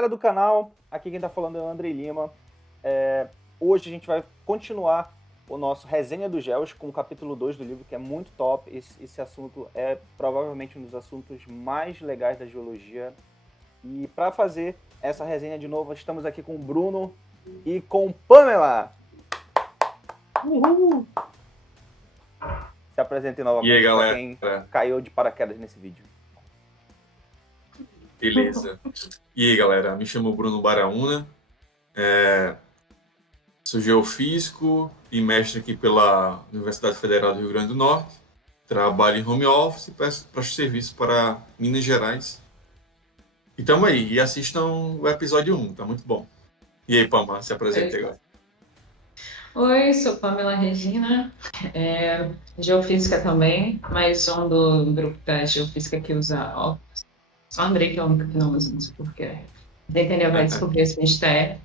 galera do canal, aqui quem tá falando é o Andrei Lima. Hoje a gente vai continuar o nosso Resenha dos Gels com o capítulo 2 do livro, que é muito top. Esse assunto é provavelmente um dos assuntos mais legais da geologia. E para fazer essa resenha de novo, estamos aqui com o Bruno e com Pamela. Uhul! Se apresentem novamente para quem caiu de paraquedas nesse vídeo. Beleza. E aí, galera, me chamo Bruno Baraúna, sou geofísico e mestre aqui pela Universidade Federal do Rio Grande do Norte. Trabalho em home office e presto serviço para Minas Gerais. E tamo aí, e assistam o episódio 1, tá muito bom. E aí, Pamela, se apresente agora. Oi, sou Pamela Regina, geofísica também, mas sou do grupo da geofísica que usa óculos. Só Andrei que é o único que não usa, não sei porquê. Entendeu? Vai descobrir esse mistério.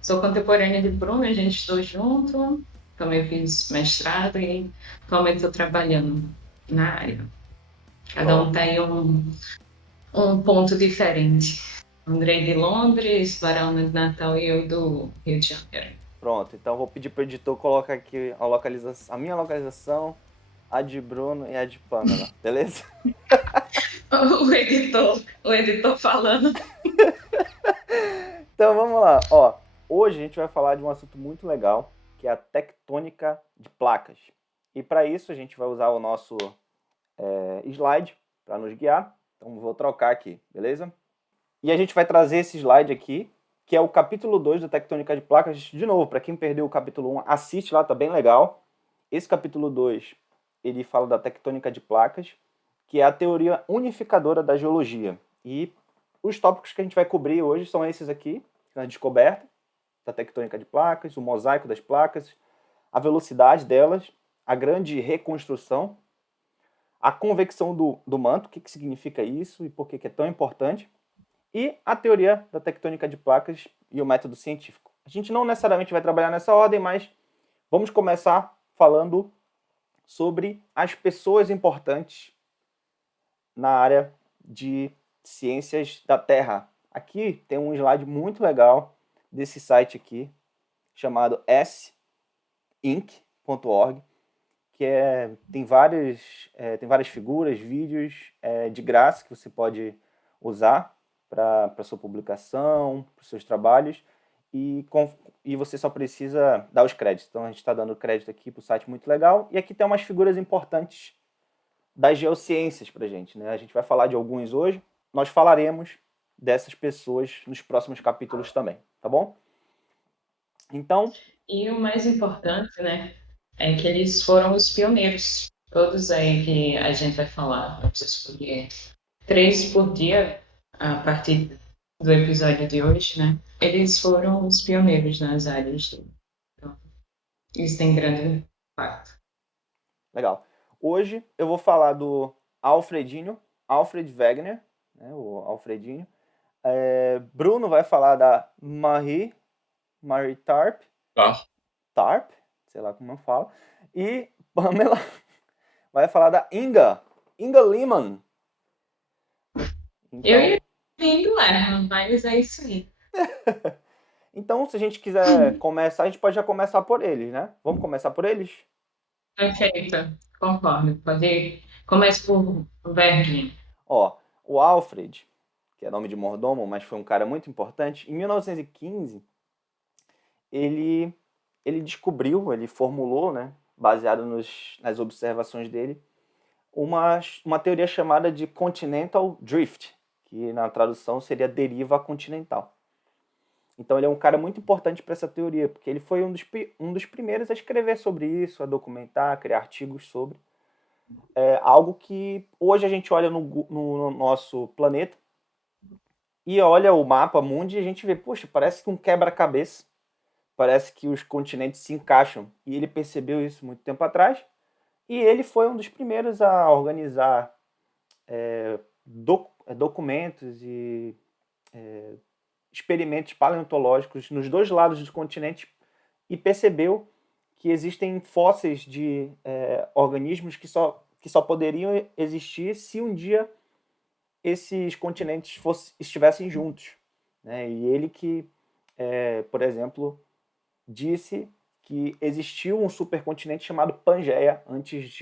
Sou contemporânea de Bruno, a gente estudou junto, também fiz mestrado e atualmente estou trabalhando na área. Cada um tem um ponto diferente. Andrei de Londres, Baraúna de Natal e eu do Rio de Janeiro. Pronto, então vou pedir pro editor colocar aqui a minha localização, a de Bruno e a de Pamela, beleza? O editor falando. Então vamos lá, hoje a gente vai falar de um assunto muito legal, que é a tectônica de placas. E para isso a gente vai usar o nosso slide para nos guiar. Então vou trocar aqui, beleza? E a gente vai trazer esse slide aqui, que é o capítulo 2 da tectônica de placas. De novo, para quem perdeu o capítulo 1, assiste lá, tá bem legal. Esse capítulo 2, ele fala da tectônica de placas, que é a teoria unificadora da geologia. E os tópicos que a gente vai cobrir hoje são esses aqui: a descoberta da tectônica de placas, o mosaico das placas, a velocidade delas, a grande reconstrução, a convecção do manto, o que significa isso e por que é tão importante, e a teoria da tectônica de placas e o método científico. A gente não necessariamente vai trabalhar nessa ordem, mas vamos começar falando sobre as pessoas importantes na área de ciências da Terra. Aqui tem um slide muito legal desse site aqui, chamado sinc.org, que tem várias figuras, vídeos de graça que você pode usar para sua publicação, para os seus trabalhos, e você só precisa dar os créditos. Então a gente está dando crédito aqui para o site, muito legal. E aqui tem umas figuras importantes das geociências para a gente, né? A gente vai falar de alguns hoje, nós falaremos dessas pessoas nos próximos capítulos também, tá bom? Então... E o mais importante, né, é que eles foram os pioneiros. Todos aí que a gente vai falar, vamos escolher 3 por dia, a partir do episódio de hoje, né? Eles foram os pioneiros nas áreas. Então, isso tem grande impacto. Legal. Hoje eu vou falar do Alfred Wegener, né, o Alfredinho. Bruno vai falar da Marie Tarp, sei lá como eu falo. E Pamela vai falar da Inga Lehmann. Então... Eu ia inglês, mas é isso aí. Então, se a gente quiser começar, a gente pode já começar por eles, né? Vamos começar por eles? Perfeito, concordo. Pode ir. Comece por Wegener. O Alfred, que é nome de mordomo, mas foi um cara muito importante, em 1915, ele descobriu, ele formulou, né, baseado nas observações dele, uma teoria chamada de Continental Drift, que na tradução seria deriva continental. Então ele é um cara muito importante para essa teoria, porque ele foi um dos primeiros a escrever sobre isso, a documentar, a criar artigos sobre. Algo que hoje a gente olha no nosso planeta e olha o mapa mundi e a gente vê, poxa, parece que um quebra-cabeça, parece que os continentes se encaixam. E ele percebeu isso muito tempo atrás, e ele foi um dos primeiros a organizar documentos e experimentos paleontológicos nos dois lados dos continentes e percebeu que existem fósseis de organismos que só poderiam existir se um dia esses continentes estivessem juntos, né? E ele que, por exemplo, disse que existiu um supercontinente chamado Pangeia antes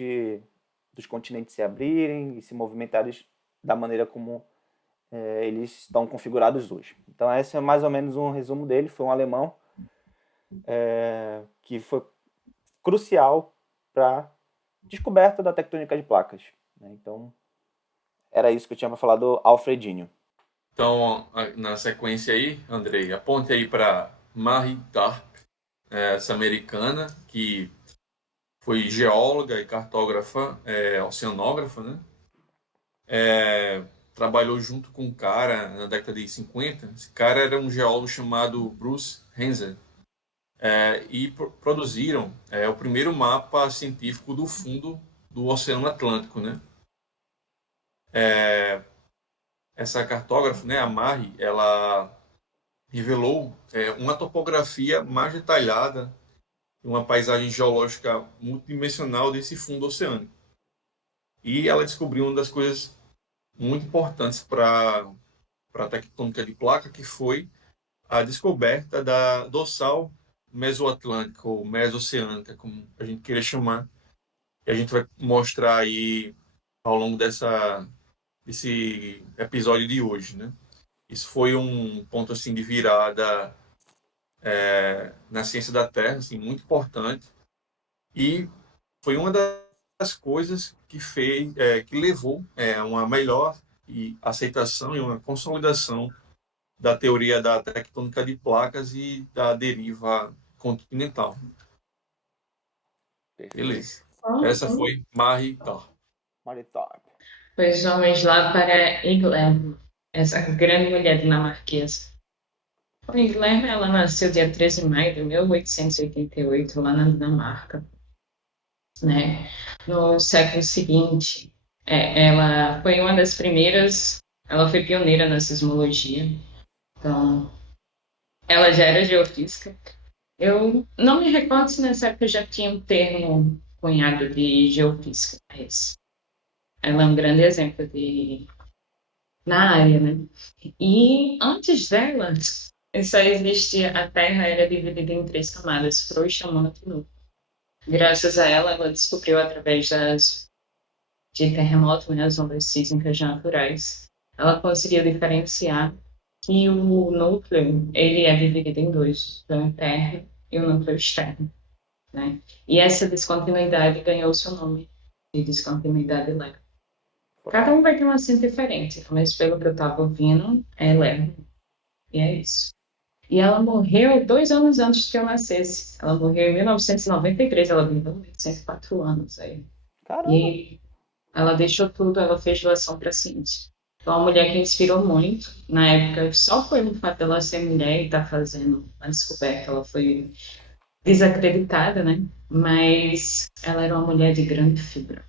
dos continentes se abrirem e se movimentarem da maneira como eles estão configurados hoje. Então esse é mais ou menos um resumo dele. Foi um alemão que foi crucial para a descoberta da tectônica de placas, né? Então era isso que eu tinha para falar do Alfredinho. Então, na sequência aí, Andrei, aponte aí para Marie Tarp, essa americana que foi geóloga e cartógrafa, oceanógrafa, né? Trabalhou junto com um cara na década de 50. Esse cara era um geólogo chamado Bruce Henzel. E produziram o primeiro mapa científico do fundo do Oceano Atlântico, né? Essa cartógrafa, né, a Marie, ela revelou uma topografia mais detalhada, uma paisagem geológica multidimensional desse fundo oceânico. E ela descobriu uma das coisas muito importantes para a tectônica de placa, que foi a descoberta da dorsal mesoatlântica ou mesoceânica, como a gente queira chamar, que a gente vai mostrar aí ao longo desse episódio de hoje, né? Isso foi um ponto assim de virada na ciência da Terra, assim, muito importante, e foi uma das coisas que levou a uma melhor aceitação e uma consolidação da teoria da tectônica de placas e da deriva continental. Beleza. Essa foi Marie Tarp. Marie Tarp. Pois vamos lá para Guilherme, essa grande mulher dinamarquesa. A Guilherme, ela nasceu dia 13 de maio de 1888, lá na Dinamarca, né? No século seguinte. Ela foi uma das primeiras, ela foi pioneira na sismologia. Então, ela já era geofísica. Eu não me recordo se nessa época já tinha um termo cunhado de geofísica, mas ela é um grande exemplo na área, né? E antes dela, só existia, a Terra era dividida em 3 camadas, frouxa, manto e núcleo. Graças a ela, ela descobriu através de terremoto, né, as ondas sísmicas naturais, ela conseguiu diferenciar que o núcleo ele é dividido em dois, o núcleo interno e o núcleo externo, né? E essa descontinuidade ganhou seu nome de descontinuidade Lerner. Cada um vai ter um acento diferente, mas pelo que eu estava ouvindo, é Lerner. E é isso. E ela morreu 2 anos antes que eu nascesse. Ela morreu em 1993, ela viveu 104 anos aí. Caramba! E ela deixou tudo, ela fez doação para a ciência. Então, uma mulher que inspirou muito. Na época, só foi o fato dela ser mulher e estar fazendo a descoberta. Ela foi desacreditada, né? Mas ela era uma mulher de grande fibra.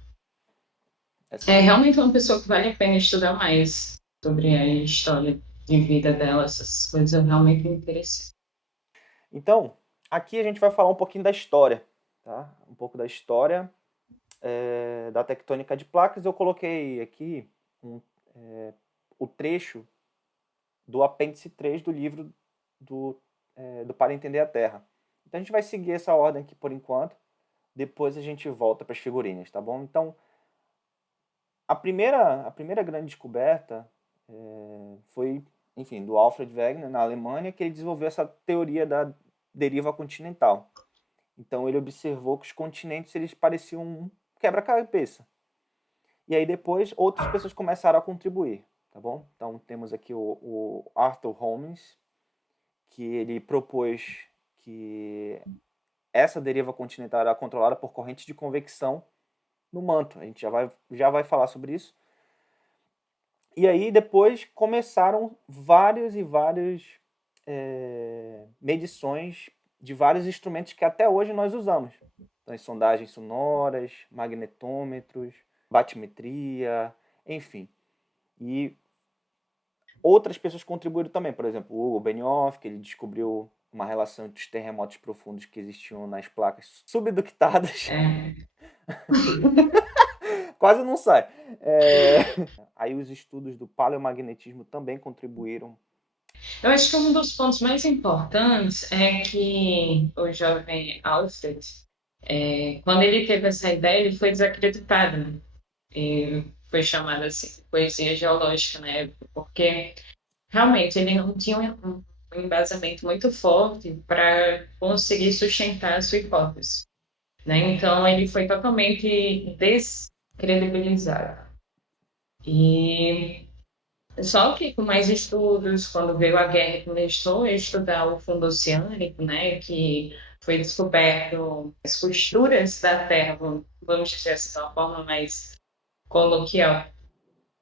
É realmente uma pessoa que vale a pena estudar mais sobre a história de vida dela, essas coisas eu realmente me interessei. Então, aqui a gente vai falar um pouquinho da história, tá? Um pouco da história da tectônica de placas. Eu coloquei aqui o trecho do apêndice 3 do livro do Para Entender a Terra. Então a gente vai seguir essa ordem aqui por enquanto, depois a gente volta para as figurinhas, tá bom? Então, a primeira grande descoberta foi, enfim, do Alfred Wegener, na Alemanha, que ele desenvolveu essa teoria da deriva continental. Então ele observou que os continentes eles pareciam um quebra-cabeça. E aí depois outras pessoas começaram a contribuir, tá bom? Então temos aqui o Arthur Holmes, que ele propôs que essa deriva continental era controlada por correntes de convecção no manto. A gente já vai falar sobre isso. E aí depois começaram várias medições de vários instrumentos que até hoje nós usamos. Então, as sondagens sonoras, magnetômetros, batimetria, enfim. E outras pessoas contribuíram também. Por exemplo, o Hugo Benioff, que ele descobriu uma relação entre os terremotos profundos que existiam nas placas subductadas. Quase não sai. Aí os estudos do paleomagnetismo também contribuíram. Eu acho que um dos pontos mais importantes é que o jovem Alfred, quando ele teve essa ideia, ele foi desacreditado, né? E foi chamado assim, poesia geológica na época, porque realmente ele não tinha um embasamento muito forte para conseguir sustentar a sua hipótese, né? Então ele foi totalmente descredibilizado. E só que com mais estudos, quando veio a guerra e começou a estudar o fundo oceânico, né, que foi descoberto as costuras da Terra, vamos dizer assim, de uma forma mais coloquial.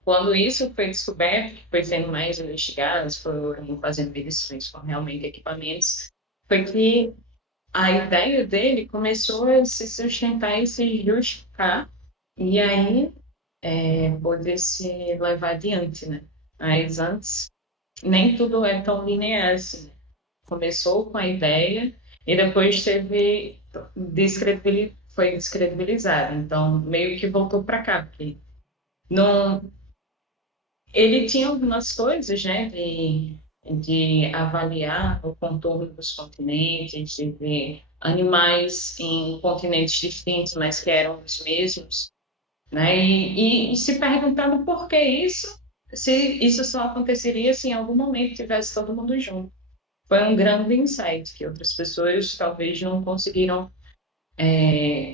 Quando isso foi descoberto, foi sendo mais investigado, foram fazendo medições com realmente equipamentos, foi que a ideia dele começou a se sustentar e se justificar, e aí poder se levar adiante, né? Mas antes, nem tudo é tão linear assim. Começou com a ideia e depois foi descredibilizado. Então, meio que voltou para cá, porque não, ele tinha algumas coisas, né, de avaliar o contorno dos continentes, de ver animais em continentes distintos, mas que eram os mesmos, né? E se perguntando por que isso, se isso só aconteceria se em algum momento tivesse todo mundo junto. Foi um grande insight que outras pessoas talvez não conseguiram,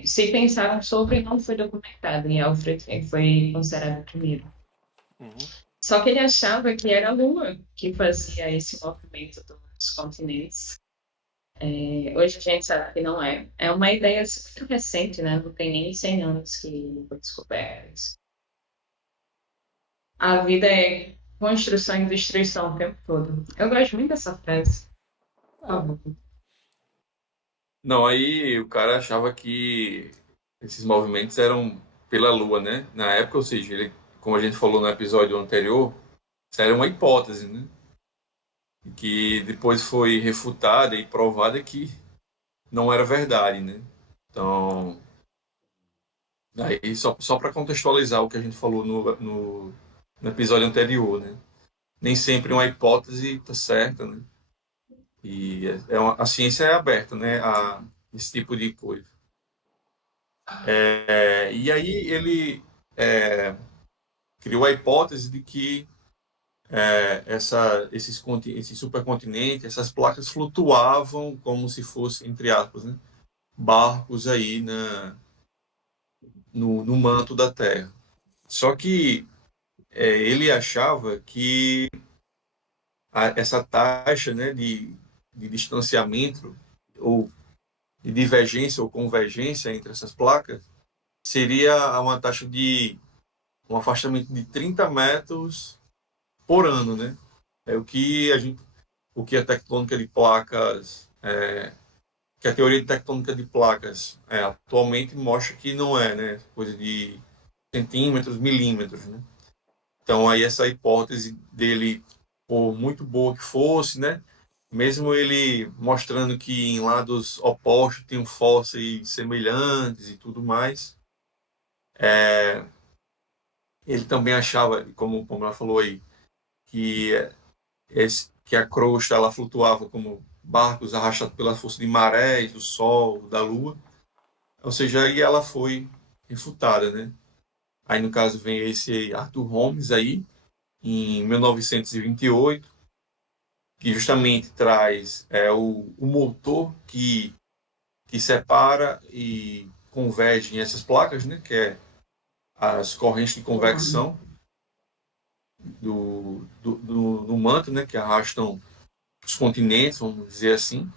se pensaram sobre, não foi documentado, e Alfred foi considerado o primeiro. Uhum. Só que ele achava que era a Lua que fazia esse movimento dos continentes. Hoje a gente sabe que não é. É uma ideia muito recente, né? Não tem nem 100 anos que foi descoberta isso. A vida é construção e destruição o tempo todo. Eu gosto muito dessa frase. Por favor. Não, aí o cara achava que esses movimentos eram pela Lua, né? Na época, ou seja, ele, como a gente falou no episódio anterior, isso era uma hipótese, né? Que depois foi refutada e provada que não era verdade, né? Então, aí só para contextualizar o que a gente falou no episódio anterior, né? Nem sempre uma hipótese está certa, né? E a ciência é aberta, né? A esse tipo de coisa. E aí ele criou a hipótese de que esse supercontinente, essas placas flutuavam como se fossem, entre aspas, né, barcos aí no manto da Terra. Só que ele achava que essa taxa, né, de distanciamento ou de divergência ou convergência entre essas placas seria uma taxa de um afastamento de 30 metros por ano, né? É o que a tectônica de placas, que a teoria de tectônica de placas atualmente mostra que não é, né? Coisa de centímetros, milímetros, né? Então aí essa hipótese dele, por muito boa que fosse, né? Mesmo ele mostrando que em lados opostos tinham fósseis semelhantes e tudo mais, ele também achava, como ela falou aí, que que a crosta ela flutuava como barcos arrastados pela força de marés, do Sol, da Lua. Ou seja, aí ela foi refutada, né? Aí no caso vem esse Arthur Holmes aí, em 1928, que justamente traz o motor que separa e converge essas placas, né? Que é as correntes de convecção do manto, né? Que arrastam os continentes, vamos dizer assim.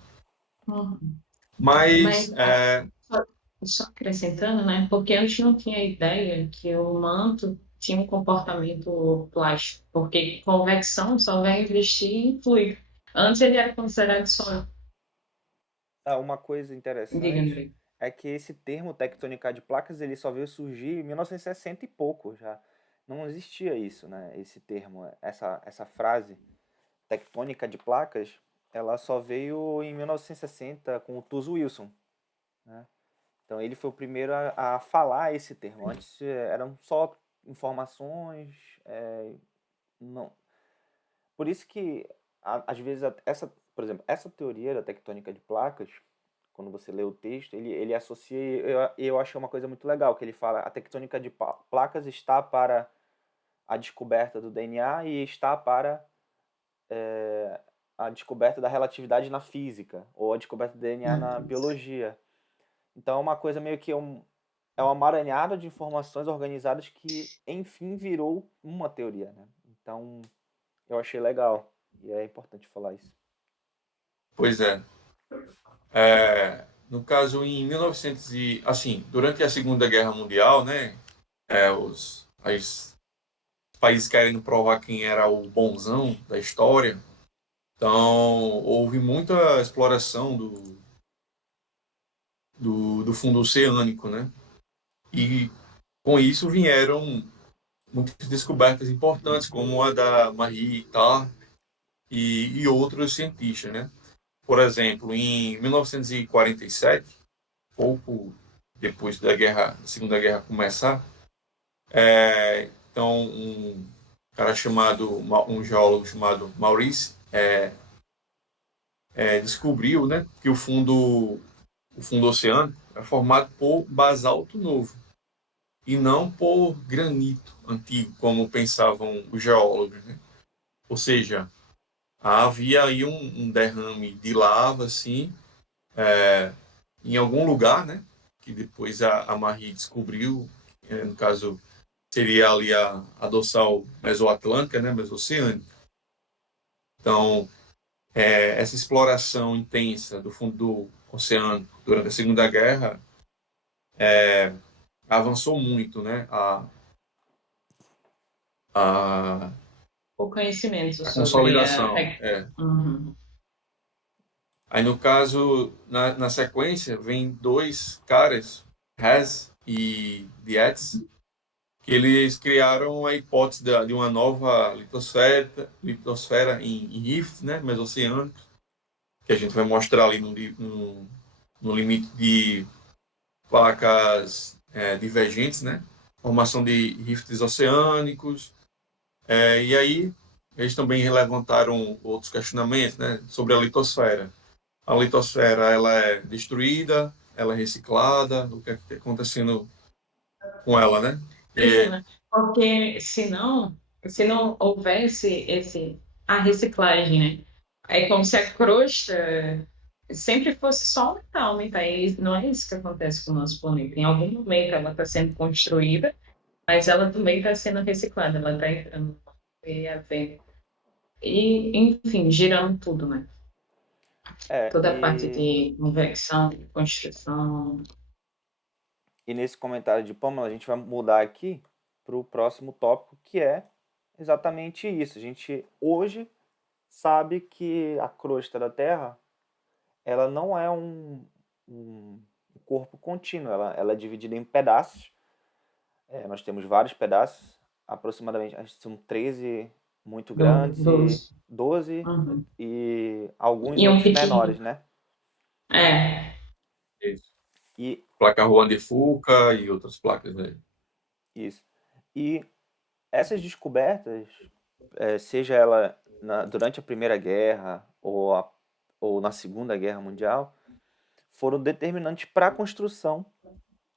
Uhum. Mas Mas só acrescentando, né? Porque antes não tinha ideia que o manto tinha um comportamento plástico, porque convecção só vai existir em fluido. Antes ele era considerado sólido. Uma coisa Diga, interessante André. é que esse termo tectônica de placas ele só veio surgir em 1960 e pouco já. Não existia isso, né? Esse termo, essa frase tectônica de placas, ela só veio em 1960 com o Tuzo Wilson, né? Então ele foi o primeiro a falar esse termo. Antes eram só informações, não. Por isso que às vezes por exemplo, essa teoria da tectônica de placas, quando você lê o texto, ele associa, eu achei uma coisa muito legal, que ele fala a tectônica de placas está para a descoberta do DNA e está para a descoberta da relatividade na física, ou a descoberta do DNA na biologia. Então é uma coisa meio que é uma amaranhada de informações organizadas que, enfim, virou uma teoria, né? Então eu achei legal, e é importante falar isso. Pois é. No caso, em 1900 assim, durante a Segunda Guerra Mundial, né, os países querendo provar quem era o bonzão da história, então houve muita exploração do fundo oceânico, né, e com isso vieram muitas descobertas importantes, como a da Marie Curie e outros cientistas, né. Por exemplo, em 1947, pouco depois da Segunda Guerra começar, então um cara chamado, um geólogo chamado Maurice, descobriu, né, que o fundo oceânico é formado por basalto novo e não por granito antigo, como pensavam os geólogos, né? Ou seja, havia aí um derrame de lava, assim, em algum lugar, né? Que depois a Marie descobriu, no caso seria ali a dorsal mesoatlântica, né? Mesoceânica. Então, essa exploração intensa do fundo do oceano durante a Segunda Guerra avançou muito, né? A, O conhecimento a sobre consolidação. Uhum. Aí, no caso, na sequência, vem dois caras, Hess e Dietz, que eles criaram a hipótese de uma nova litosfera em rifts, né, mesoceânicos, que a gente vai mostrar ali no limite de placas divergentes, né, formação de rifts oceânicos, e aí eles também levantaram outros questionamentos, né, sobre a litosfera. A litosfera, ela é destruída, ela é reciclada, o que está acontecendo com ela, né? Imagina, porque se não houvesse a reciclagem, né? É como se a crosta sempre fosse só aumentar, e não é isso que acontece com o nosso planeta. Em algum momento ela está sendo construída, mas ela também está sendo reciclada, ela está entrando e a ver. E, enfim, girando tudo, né? Toda a parte E de convecção, de construção. nesse comentário de Pamela, a gente vai mudar aqui para o próximo tópico, que é exatamente isso. A gente hoje sabe que a crosta da Terra, ela não é um corpo contínuo, ela é dividida em pedaços. Nós temos vários pedaços, aproximadamente, acho que são 13 muito grandes e 12. 12 Uhum. e alguns E um outros pequenininho. menores, né? É, E Placa Juan de Fuca e outras placas, né? isso. E essas descobertas, seja ela durante a Primeira Guerra ou na Segunda Guerra Mundial, foram determinantes para a construção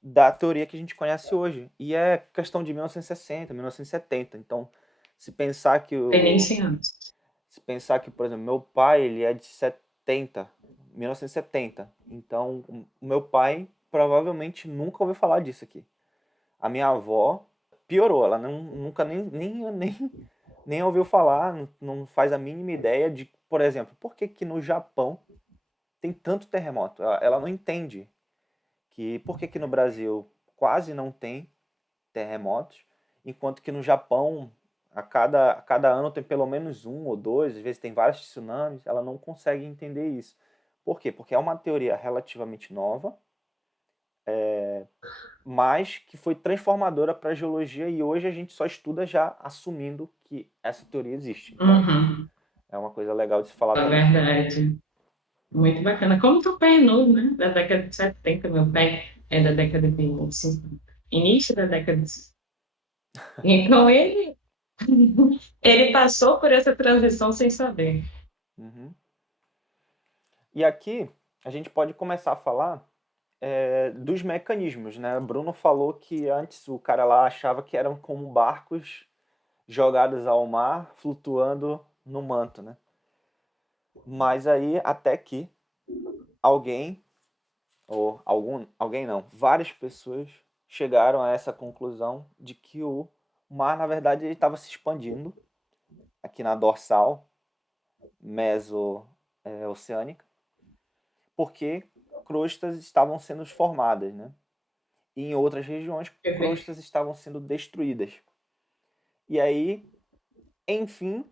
da teoria que a gente conhece hoje. E é questão de 1960, 1970. Então, se pensar que tem nem 100 anos. se pensar que, por exemplo, meu pai, ele é de 1970. Então, o meu pai provavelmente nunca ouviu falar disso aqui. A minha avó piorou, ela nunca nem ouviu falar, não faz a mínima ideia de, por exemplo, por que que no Japão tem tanto terremoto. Ela não entende que por que que no Brasil quase não tem terremotos, enquanto que no Japão a cada ano tem pelo menos um ou dois, às vezes tem vários tsunamis, ela não consegue entender isso. Por quê? Porque é uma teoria relativamente nova, mas que foi transformadora para a geologia e hoje a gente só estuda já assumindo que essa teoria existe. Então, Uhum, é uma coisa legal de se falar é também. verdade. Muito bacana. Como teu pai é novo, né? Da década de 70, meu pai. é da década de 50, início da década de 50. Então ele passou por essa transição sem saber. Uhum. E aqui a gente pode começar a falar dos mecanismos, né? Bruno falou que antes o cara lá achava que eram como barcos jogados ao mar, flutuando no manto, né? Mas aí até que alguém, ou alguém não, várias pessoas chegaram a essa conclusão de que o mar, na verdade, ele estava se expandindo aqui na dorsal meso-oceânica, porque crostas estavam sendo formadas, né? E em outras regiões, crostas estavam sendo destruídas. E aí, enfim,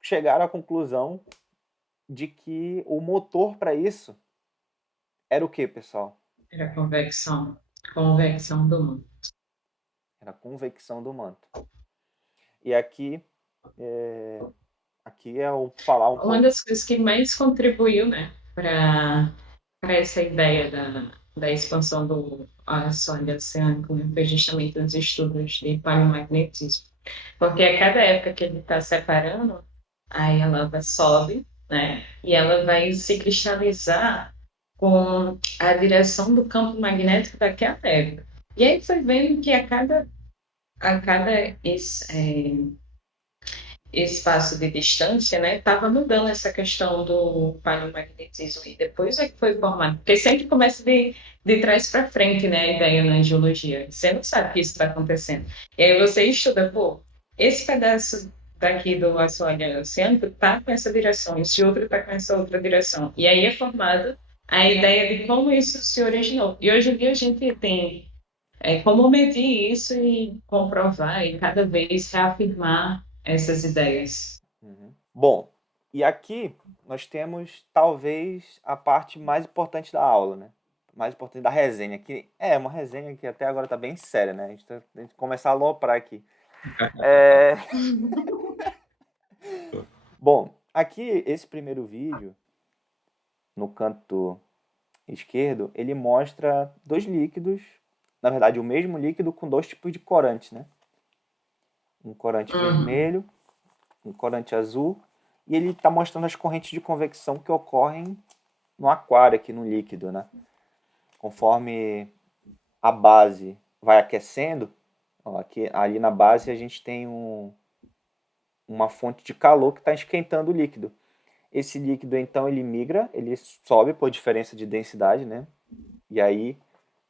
chegaram à conclusão de que o motor para isso era o que, pessoal? Era convecção. Convecção do mundo. Era a convecção do manto. E aqui é o falar um Uma pouco. das coisas que mais contribuiu, né, para essa ideia da expansão do assoalho oceânico, né, foi justamente os estudos de paleomagnetismo. Porque a cada época que ele está separando, aí a lava sobe, né, e ela vai se cristalizar com a direção do campo magnético daquela época. E aí foi vendo que a cada espaço de distância, né, estava mudando essa questão do paleomagnetismo e depois é que foi formado, porque sempre começa de trás para frente, né, a ideia na geologia. Você não sabe que isso está acontecendo. E aí você estuda, pô, esse pedaço daqui do assoalho oceânico está com essa direção, esse outro está com essa outra direção. E aí é formada a ideia de como isso se originou. E hoje em dia a gente tem como medir isso e comprovar e cada vez reafirmar essas ideias. Uhum. Bom, e aqui nós temos talvez a parte mais importante da aula, né? Mais importante da resenha, que é uma resenha que até agora tá bem séria, né? A gente começar a aloprar aqui. Bom, aqui esse primeiro vídeo, no canto esquerdo, ele mostra dois líquidos, na verdade o mesmo líquido com dois tipos de corante, né? Um corante vermelho, um corante azul, e ele está mostrando as correntes de convecção que ocorrem no aquário aqui no líquido, né? Conforme a base vai aquecendo, ó, aqui, ali na base a gente tem uma fonte de calor que está esquentando o líquido. Esse líquido então ele migra, ele sobe por diferença de densidade, né? E aí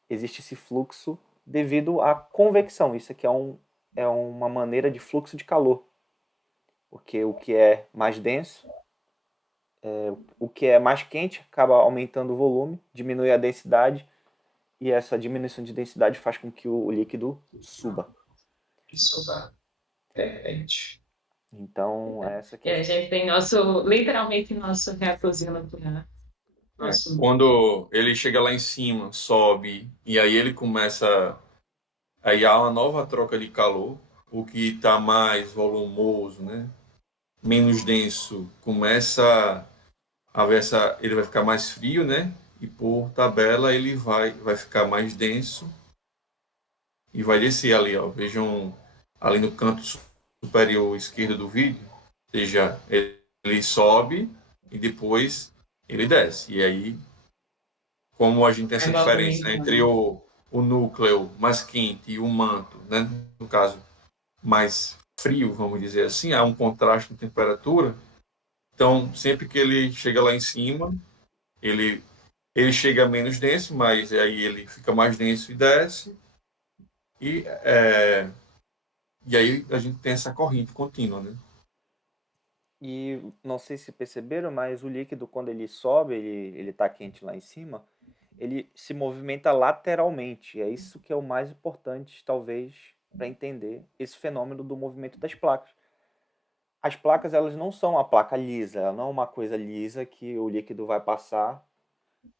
existe esse fluxo devido à convecção. Isso aqui é uma maneira de fluxo de calor, porque o que é mais denso, o que é mais quente acaba aumentando o volume, diminui a densidade, e essa diminuição de densidade faz com que o líquido suba. Isso dá. Perfeito. Então, essa aqui E é a gente tem literalmente nosso reatorzinho nuclear. Nosso Quando ele chega lá em cima, sobe, e aí ele começa. Aí há uma nova troca de calor, o que está mais volumoso, né? Menos denso, começa a ver essa. Ele vai ficar mais frio, né? E por tabela ele vai ficar mais denso e vai descer ali, ó. Vejam ali no canto superior esquerdo do vídeo, ou seja, ele sobe e depois ele desce. E aí, como a gente tem vai essa diferença entre movimentando. o núcleo mais quente e o manto, né? No caso, mais frio, vamos dizer assim, há um contraste de temperatura. Então, sempre que ele chega lá em cima, ele, ele chega menos denso, mas aí ele fica mais denso e desce. E, e aí a gente tem essa corrente contínua, né? E não sei se perceberam, mas o líquido, quando ele sobe, ele está quente lá em cima, ele se movimenta lateralmente. É isso que é o mais importante, talvez, para entender esse fenômeno do movimento das placas. As placas, elas não são a placa lisa, ela não é uma coisa lisa que o líquido vai passar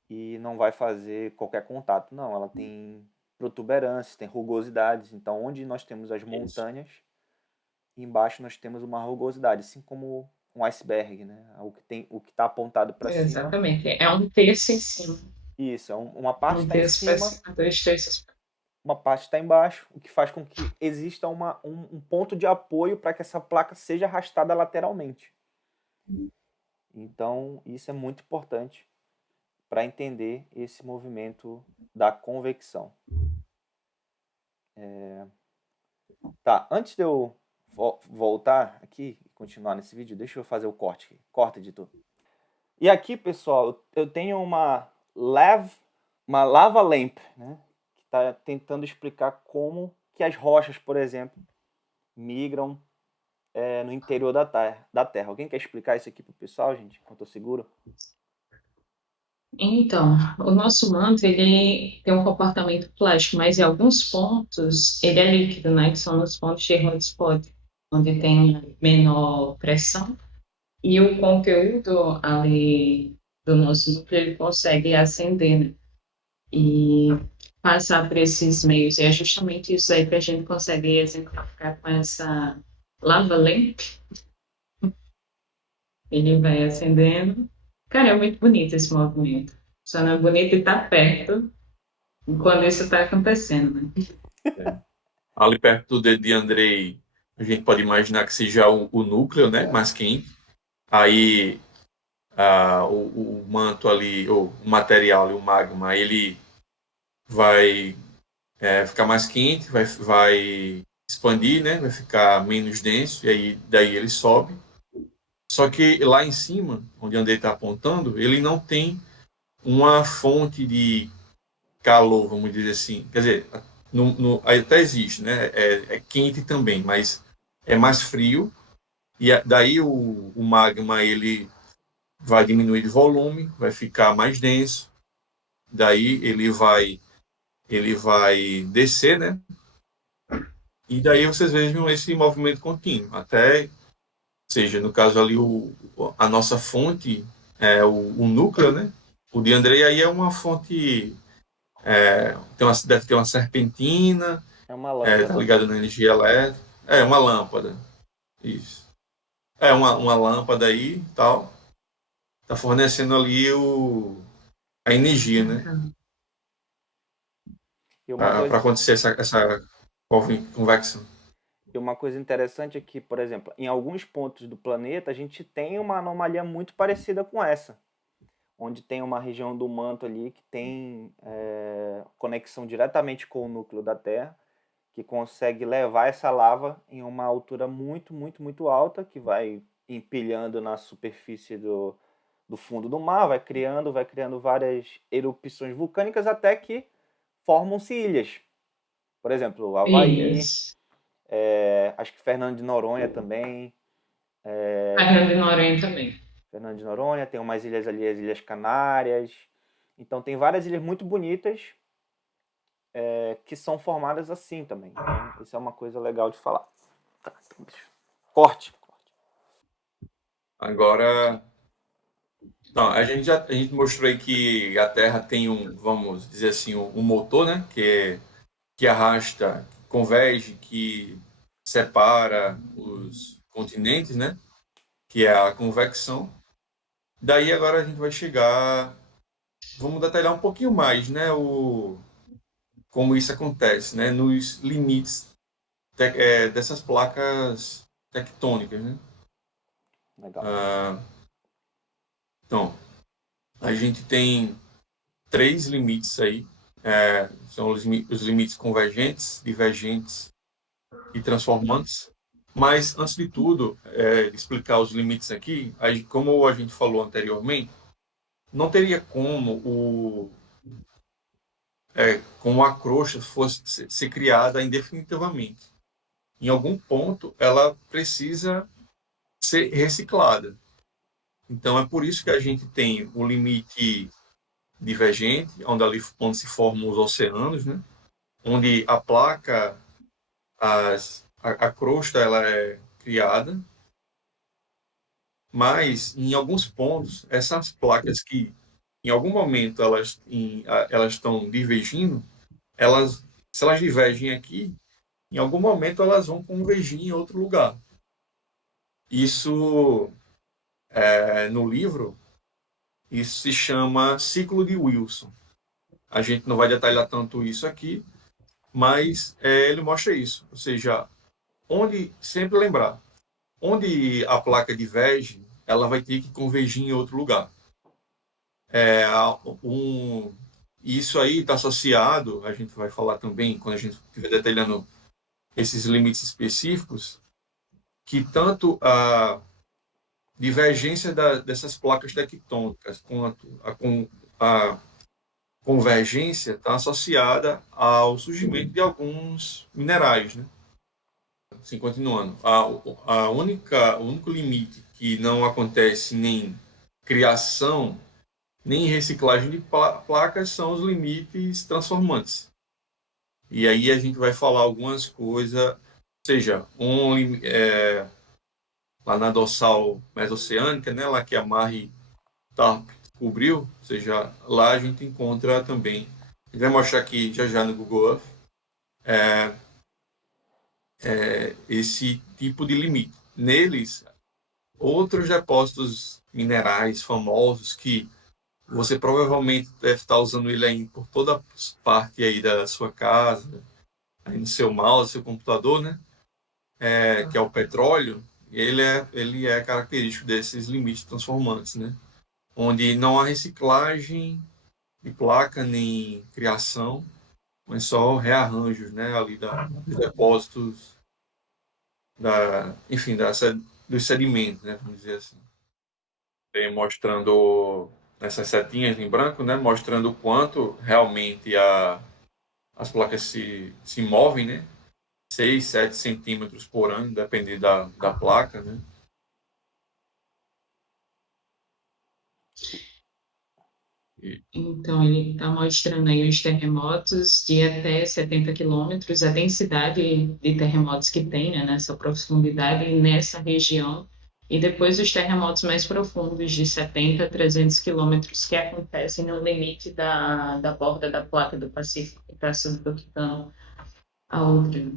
e não vai fazer qualquer contato. Não, ela tem protuberâncias, tem rugosidades. Então, onde nós temos as Isso. montanhas, embaixo nós temos uma rugosidade, assim como um iceberg, né? O que está apontado para cima. Exatamente. É um terço em cima. Isso, uma parte Um está em terço para cima, cima, dois terços. uma parte está embaixo, o que faz com que exista um ponto de apoio para que essa placa seja arrastada lateralmente. Então, isso é muito importante para entender esse movimento da convecção. Tá, antes de eu voltar aqui e continuar nesse vídeo, deixa eu fazer o corte aqui. Corta, editor. E aqui, pessoal, eu tenho uma lava lamp, né, que está tentando explicar como que as rochas, por exemplo, migram no interior da Terra. Alguém quer explicar isso aqui para o pessoal, gente, enquanto eu seguro? Então, o nosso manto, ele tem um comportamento plástico, mas em alguns pontos ele é líquido, né? Que são nos pontos de hotspot, onde tem menor pressão. E o conteúdo ali do nosso núcleo, ele consegue acender, né? E passar por esses meios. E é justamente isso aí que a gente consegue exemplificar com essa lava lamp. Ele vai acendendo. Cara, é muito bonito esse movimento. Só não é bonito estar perto quando isso está acontecendo, né? É. Ali perto do dedo de Andrei, a gente pode imaginar que seja o núcleo, né, mais quente. Aí o manto ali, ou o material, o magma, ele vai ficar mais quente, vai expandir, né, vai ficar menos denso, e aí daí ele sobe. Só que lá em cima, onde Andrei está apontando, ele não tem uma fonte de calor, vamos dizer assim. Quer dizer, até existe, né? É quente também, mas é mais frio. E daí o magma ele vai diminuir de volume, vai ficar mais denso. Daí ele vai descer, né? E daí vocês vejam esse movimento contínuo, até seja no caso ali a nossa fonte é o núcleo, né? O de Andrei aí é uma fonte deve ter uma serpentina, É uma tá lâmpada. ligado na energia elétrica. É uma lâmpada. Isso. É uma lâmpada aí, tal. Tá fornecendo ali a energia, né? Então, E uma Para coisa, acontecer essa convecção. e uma coisa interessante é que, por exemplo, em alguns pontos do planeta a gente tem uma anomalia muito parecida com essa, onde tem uma região do manto ali que tem conexão diretamente com o núcleo da Terra, que consegue levar essa lava em uma altura muito, muito, muito alta, que vai empilhando na superfície do fundo do mar, vai criando várias erupções vulcânicas até que formam-se ilhas. Por exemplo, o Havaí, ilhas. acho que Fernando de Noronha também. Fernando de Noronha também. Fernando de Noronha, tem umas ilhas ali, as Ilhas Canárias. Então tem várias ilhas muito bonitas que são formadas assim também. Então, isso é uma coisa legal de falar. Tá, então corte. Agora, não, a gente mostrou aí que a Terra tem vamos dizer assim, um motor, né? Que arrasta, que converge, que separa os continentes, né? Que é a convecção. Daí agora a gente vai chegar, vamos detalhar um pouquinho mais, né? Como isso acontece, né? Nos limites dessas placas tectônicas, né? Legal. Então, a gente tem três limites aí. São os limites convergentes, divergentes e transformantes. Mas, antes de tudo, explicar os limites aqui, como a gente falou anteriormente, não teria como a crosta fosse ser criada indefinitivamente. Em algum ponto, ela precisa ser reciclada. Então, é por isso que a gente tem o limite divergente, onde se formam os oceanos, né? Onde a placa, a crosta, ela é criada, mas em alguns pontos, essas placas que em algum momento elas estão divergindo, se elas divergem aqui, em algum momento elas vão convergir em outro lugar. Isso, no livro, isso se chama ciclo de Wilson. A gente não vai detalhar tanto isso aqui, mas ele mostra isso. Ou seja, sempre lembrar, onde a placa diverge, ela vai ter que convergir em outro lugar. É, isso aí está associado, a gente vai falar também, quando a gente estiver detalhando esses limites específicos, que tanto a divergência dessas placas tectônicas quanto a convergência está associada ao surgimento de alguns minerais, né? Assim, continuando, o único limite que não acontece nem criação nem reciclagem de placas são os limites transformantes. E aí a gente vai falar algumas coisas, seja, lá na dorsal mesoceânica, né, lá que a Mari Tarp cobriu, ou seja, lá a gente encontra também, a gente vai mostrar aqui já já no Google Earth, esse tipo de limite. Neles, outros depósitos minerais famosos que você provavelmente deve estar usando ele aí por toda parte aí da sua casa, aí no seu mouse, seu computador, né? Que é o petróleo. Ele é característico desses limites transformantes, né? Onde não há reciclagem de placa nem criação, mas só rearranjos, né? Ali dos depósitos, enfim, dos sedimentos, né? Vamos dizer assim. Tem mostrando essas setinhas em branco, né? Mostrando o quanto realmente as placas se movem, né? 6, 7 centímetros por ano, dependendo da placa, né? E, Então, ele está mostrando aí os terremotos de até 70 quilômetros, a densidade de terremotos que tem, né, nessa profundidade e nessa região, e depois os terremotos mais profundos, de 70 a 300 quilômetros, que acontecem no limite da borda da placa do Pacífico, que está subtropicando a outra.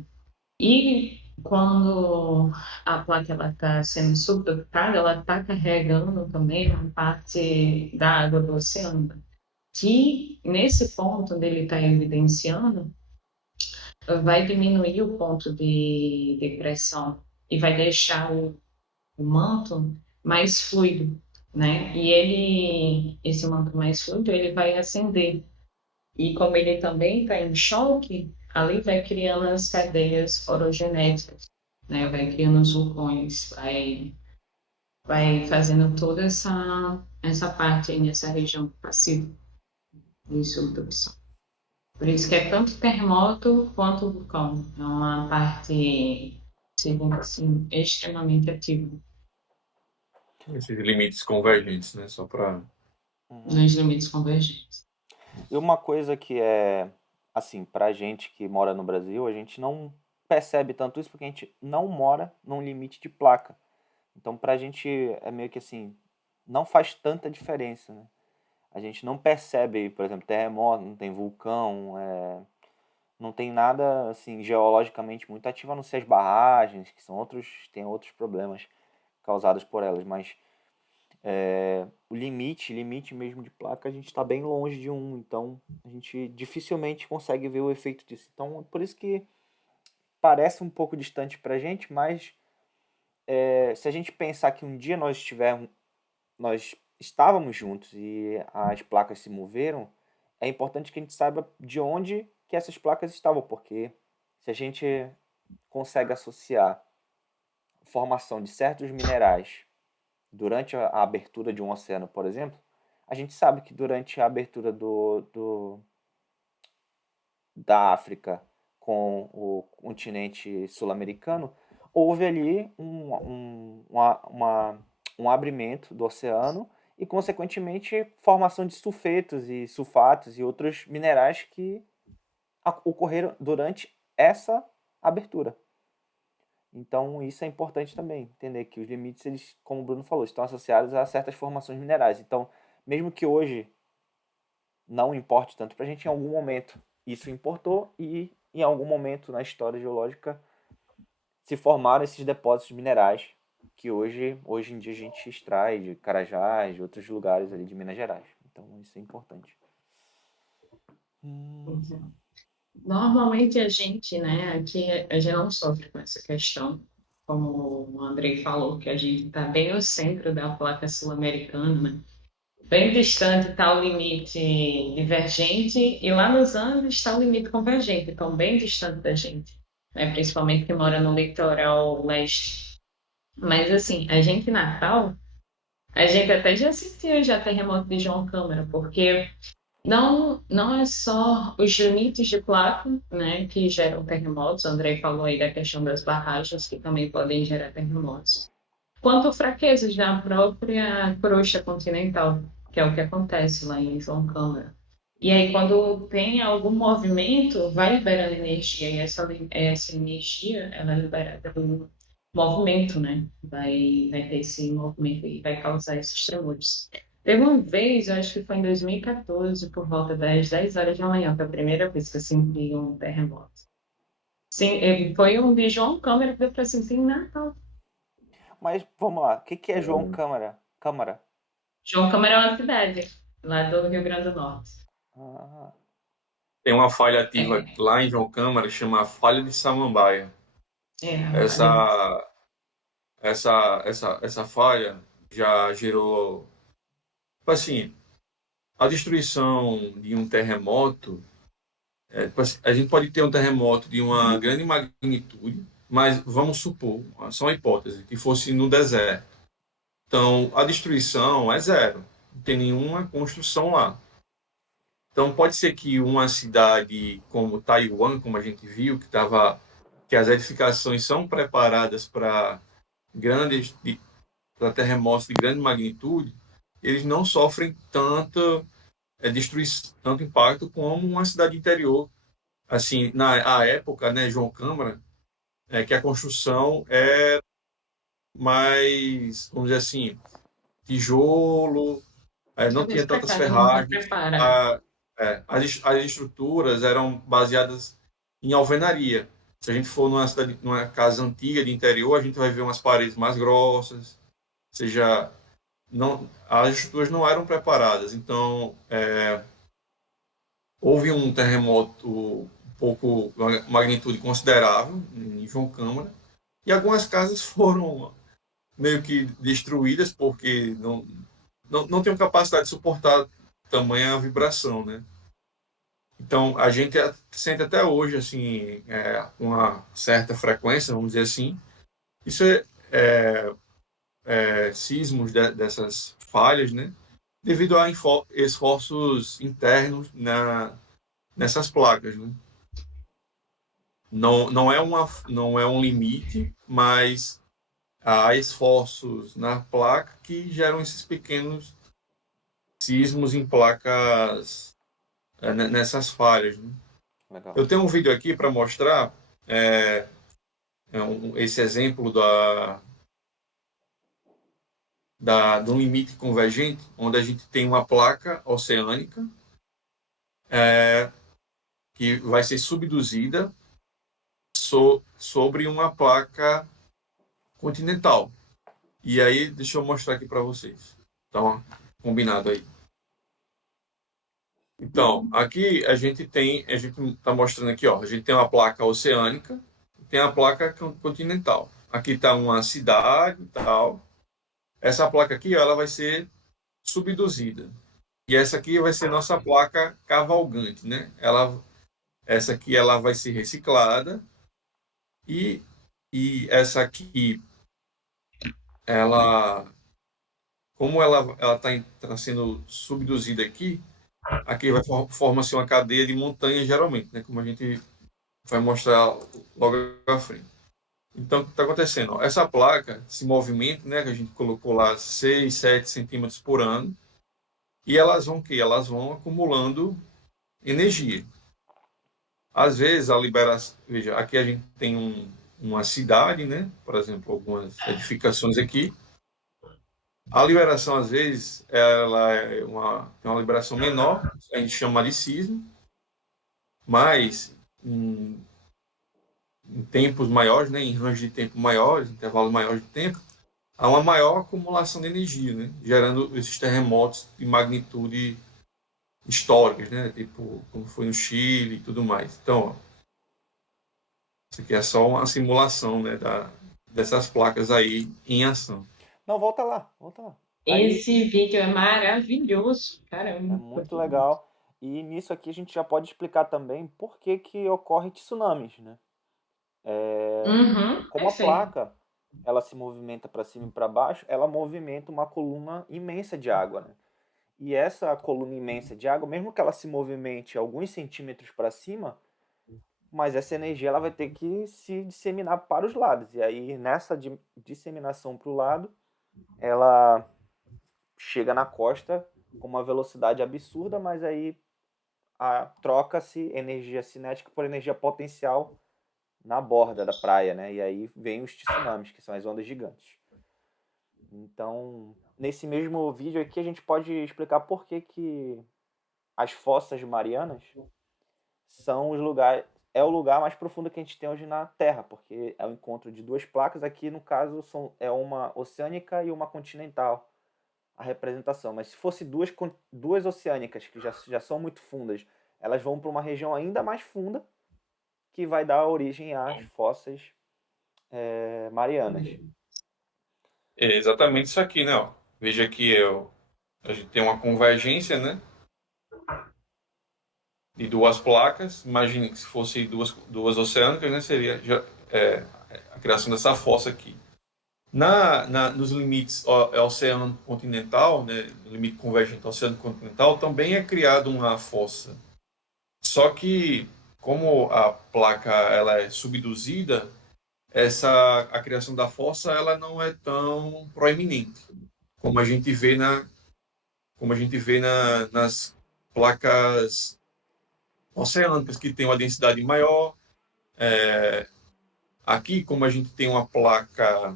E quando a placa está sendo subtropicada, ela está carregando também uma parte da água do oceano, que nesse ponto onde ele está evidenciando, vai diminuir o ponto de pressão e vai deixar o manto mais fluido, né? E esse manto mais fluido, ele vai acender. E como ele também está em choque, ali vai criando as cadeias orogenéticas, né? Vai criando os vulcões, vai fazendo toda essa parte aí nessa região do Pacífico de subdução. Por isso que é tanto terremoto quanto vulcão. É uma parte, segundo assim, extremamente ativa esses limites convergentes, né? Só para. Uhum. nos limites convergentes. E uma coisa que é, assim, pra gente que mora no Brasil, a gente não percebe tanto isso porque a gente não mora num limite de placa. Então, pra gente é meio que assim, não faz tanta diferença, né? A gente não percebe, por exemplo, terremoto, não tem vulcão, não tem nada assim geologicamente muito ativo, a não ser as barragens, que são tem outros problemas causados por elas, mas o limite mesmo de placa, a gente está bem longe de um, então a gente dificilmente consegue ver o efeito disso. Então, por isso que parece um pouco distante para a gente, mas se a gente pensar que um dia nós estávamos juntos e as placas se moveram, é importante que a gente saiba de onde que essas placas estavam, porque se a gente consegue associar a formação de certos minerais durante a abertura de um oceano, por exemplo, a gente sabe que durante a abertura da África com o continente sul-americano, houve ali um abrimento do oceano e, consequentemente, formação de sulfetos e sulfatos e outros minerais que ocorreram durante essa abertura. Então, isso é importante também, entender que os limites, eles, como o Bruno falou, estão associados a certas formações minerais. Então, mesmo que hoje não importe tanto para a gente, em algum momento isso importou e em algum momento na história geológica se formaram esses depósitos minerais que hoje em dia a gente extrai de Carajás, de outros lugares ali de Minas Gerais. Então, isso é importante. Hum. Normalmente a gente, né, aqui a gente não sofre com essa questão, como o Andrei falou, que a gente está bem no centro da placa sul-americana, né? Bem distante está o limite divergente e lá nos Andes está o limite convergente, então bem distante da gente, né? Principalmente que mora no litoral leste. Mas assim, a gente em Natal, a gente até já sentiu já terremoto de João Câmara, porque não é só os limites de placa, né, que geram terremotos. O Andrei falou aí da questão das barragens, que também podem gerar terremotos. Quanto fraquezas da própria crosta continental, que é o que acontece lá em João Câmara. E aí, quando tem algum movimento, vai liberando energia, e essa energia ela é liberada pelo movimento, né? Vai ter esse movimento e vai causar esses tremores. Teve uma vez, eu acho que foi em 2014, por volta das 10 horas da manhã, foi a primeira vez que eu senti um terremoto. Sim, foi um de João Câmara que deu para sentir em Natal. Mas vamos lá, o que que é João Câmara? Câmara? João Câmara é uma cidade lá do Rio Grande do Norte. Ah, Tem uma falha ativa É, lá em João Câmara, chama Falha de Samambaia. é, ali. Essa, essa falha já gerou, tipo assim, a destruição de um terremoto. Tipo assim, a gente pode ter um terremoto de uma grande magnitude, mas vamos supor, só uma hipótese, que fosse no deserto. Então, a destruição é zero, não tem nenhuma construção lá. Então, pode ser que uma cidade como Taiwan, como a gente viu, que as edificações são preparadas para grandes, para terremotos de grande magnitude, eles não sofrem destruição, tanto impacto como uma cidade interior. Assim, na época, né, João Câmara, que a construção é mais, vamos dizer assim, tijolo, não É tinha mais tantas precário, não está ferragens. preparado. As estruturas eram baseadas em alvenaria. Se a gente for numa casa antiga de interior, a gente vai ver umas paredes mais grossas, ou seja, não, as estruturas não eram preparadas. Então, houve um terremoto um pouco, uma magnitude considerável em João Câmara, e algumas casas foram meio que destruídas porque não tinham capacidade de suportar tamanha vibração, né? Então, a gente sente até hoje, assim, uma certa frequência, vamos dizer assim. Isso é sismos dessas falhas, né? Devido a esforços internos nessas placas, né? Não é um limite, mas há esforços na placa que geram esses pequenos sismos em placas, nessas falhas, né? legal. Eu tenho um vídeo aqui para mostrar é, esse exemplo do limite convergente, onde a gente tem uma placa oceânica que vai ser subduzida sobre uma placa continental. E aí, deixa eu mostrar aqui para vocês. Então, combinado aí. Então, aqui a gente está mostrando aqui, ó, a gente tem uma placa oceânica, tem a placa continental. Aqui está uma cidade e tal. Essa placa aqui, ó, ela vai ser subduzida. E essa aqui vai ser nossa placa cavalgante, né? Essa aqui ela vai ser reciclada e, e essa aqui, ela, como ela está sendo subduzida aqui, aqui vai forma-se uma cadeia de montanhas geralmente, né? Como a gente vai mostrar logo à frente. Então, o que está acontecendo? Ó, essa placa, esse movimento, né, que a gente colocou lá 6, 7 centímetros por ano, e elas vão o quê? Elas vão acumulando energia. Às vezes, a liberação... Veja, aqui a gente tem uma cidade, né? Por exemplo, algumas edificações aqui. A liberação, às vezes, ela tem uma liberação menor, a gente chama de sismo, mas em tempos maiores, né, em range de tempo maiores, intervalos maiores de tempo, há uma maior acumulação de energia, né, gerando esses terremotos de magnitude históricas, né? Tipo, como foi no Chile e tudo mais. Então, ó, isso aqui é só uma simulação, né, dessas placas aí em ação. Não, volta lá, volta lá. Aí Esse vídeo é maravilhoso, é caramba. muito legal. E nisso aqui a gente já pode explicar também por que que ocorre tsunamis, né? Uhum, Como a perfeito. placa ela se movimenta para cima e para baixo, ela movimenta uma coluna imensa de água, né? E essa coluna imensa de água, mesmo que ela se movimente alguns centímetros para cima, mas essa energia ela vai ter que se disseminar para os lados. E aí nessa disseminação para o lado, ela chega na costa com uma velocidade absurda, mas aí troca-se energia cinética por energia potencial na borda da praia, né? E aí vem os tsunamis, que são as ondas gigantes. Então, nesse mesmo vídeo aqui a gente pode explicar por que que as fossas marianas são os lugares é o lugar mais profundo que a gente tem hoje na Terra, porque é o encontro de duas placas. Aqui, no caso, é uma oceânica e uma continental, a representação. Mas se fosse duas oceânicas, que já são muito fundas, elas vão para uma região ainda mais funda, que vai dar origem às fossas marianas. É exatamente isso aqui, né? Ó. Veja que a gente tem uma convergência, né? De duas placas. Imagine que se fosse duas oceânicas, né? Seria é, a criação dessa fossa aqui. Nos limites oceano continental, né? No limite convergente oceano continental, também é criada uma fossa. Só que, como a placa ela é subduzida, a criação da fossa ela não é tão proeminente como a gente vê nas placas oceânicas que tem uma densidade maior. Aqui, como a gente tem uma placa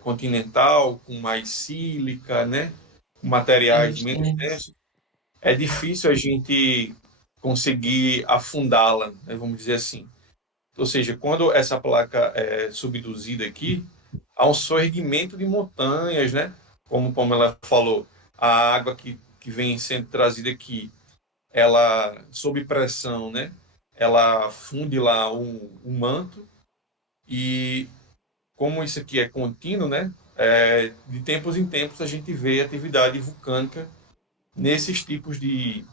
continental com mais sílica, né, com materiais menos densos, é difícil a gente conseguir afundá-la, né, vamos dizer assim. Ou seja, quando essa placa é subduzida aqui, há um soerguimento de montanhas, né? Como Pamela falou, a água que vem sendo trazida aqui, ela, sob pressão, né? Ela funde lá o manto e como isso aqui é contínuo, né? De tempos em tempos a gente vê atividade vulcânica nesses tipos de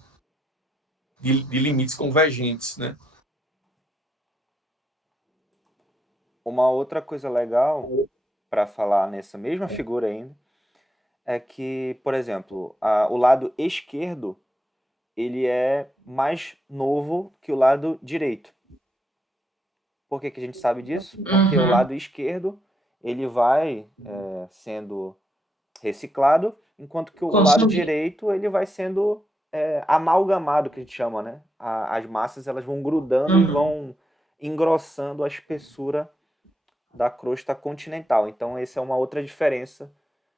limites convergentes, né? Uma outra coisa legal para falar nessa mesma figura ainda é que, por exemplo, o lado esquerdo ele é mais novo que o lado direito. Por que que a gente sabe disso? Porque o Uhum. lado esquerdo ele vai sendo reciclado, enquanto que o lado Consumir. direito ele vai sendo amalgamado, que a gente chama, né? As massas elas vão grudando e Uhum. vão engrossando a espessura da crosta continental. Então, essa é uma outra diferença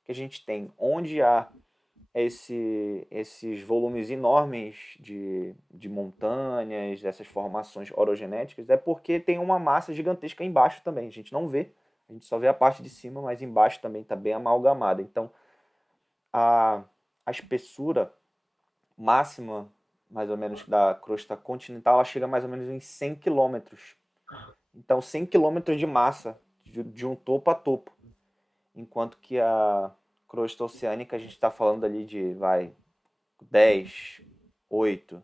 que a gente tem. Onde há esses volumes enormes de montanhas, dessas formações orogenéticas, é porque tem uma massa gigantesca embaixo também. A gente não vê, a gente só vê a parte de cima, mas embaixo também está bem amalgamada. Então, a, a espessura máxima, mais ou menos, da crosta continental, ela chega mais ou menos em 100 quilômetros. Então, 100 quilômetros de massa, de um topo a topo. Enquanto que a crosta oceânica, a gente está falando ali de, 10, 8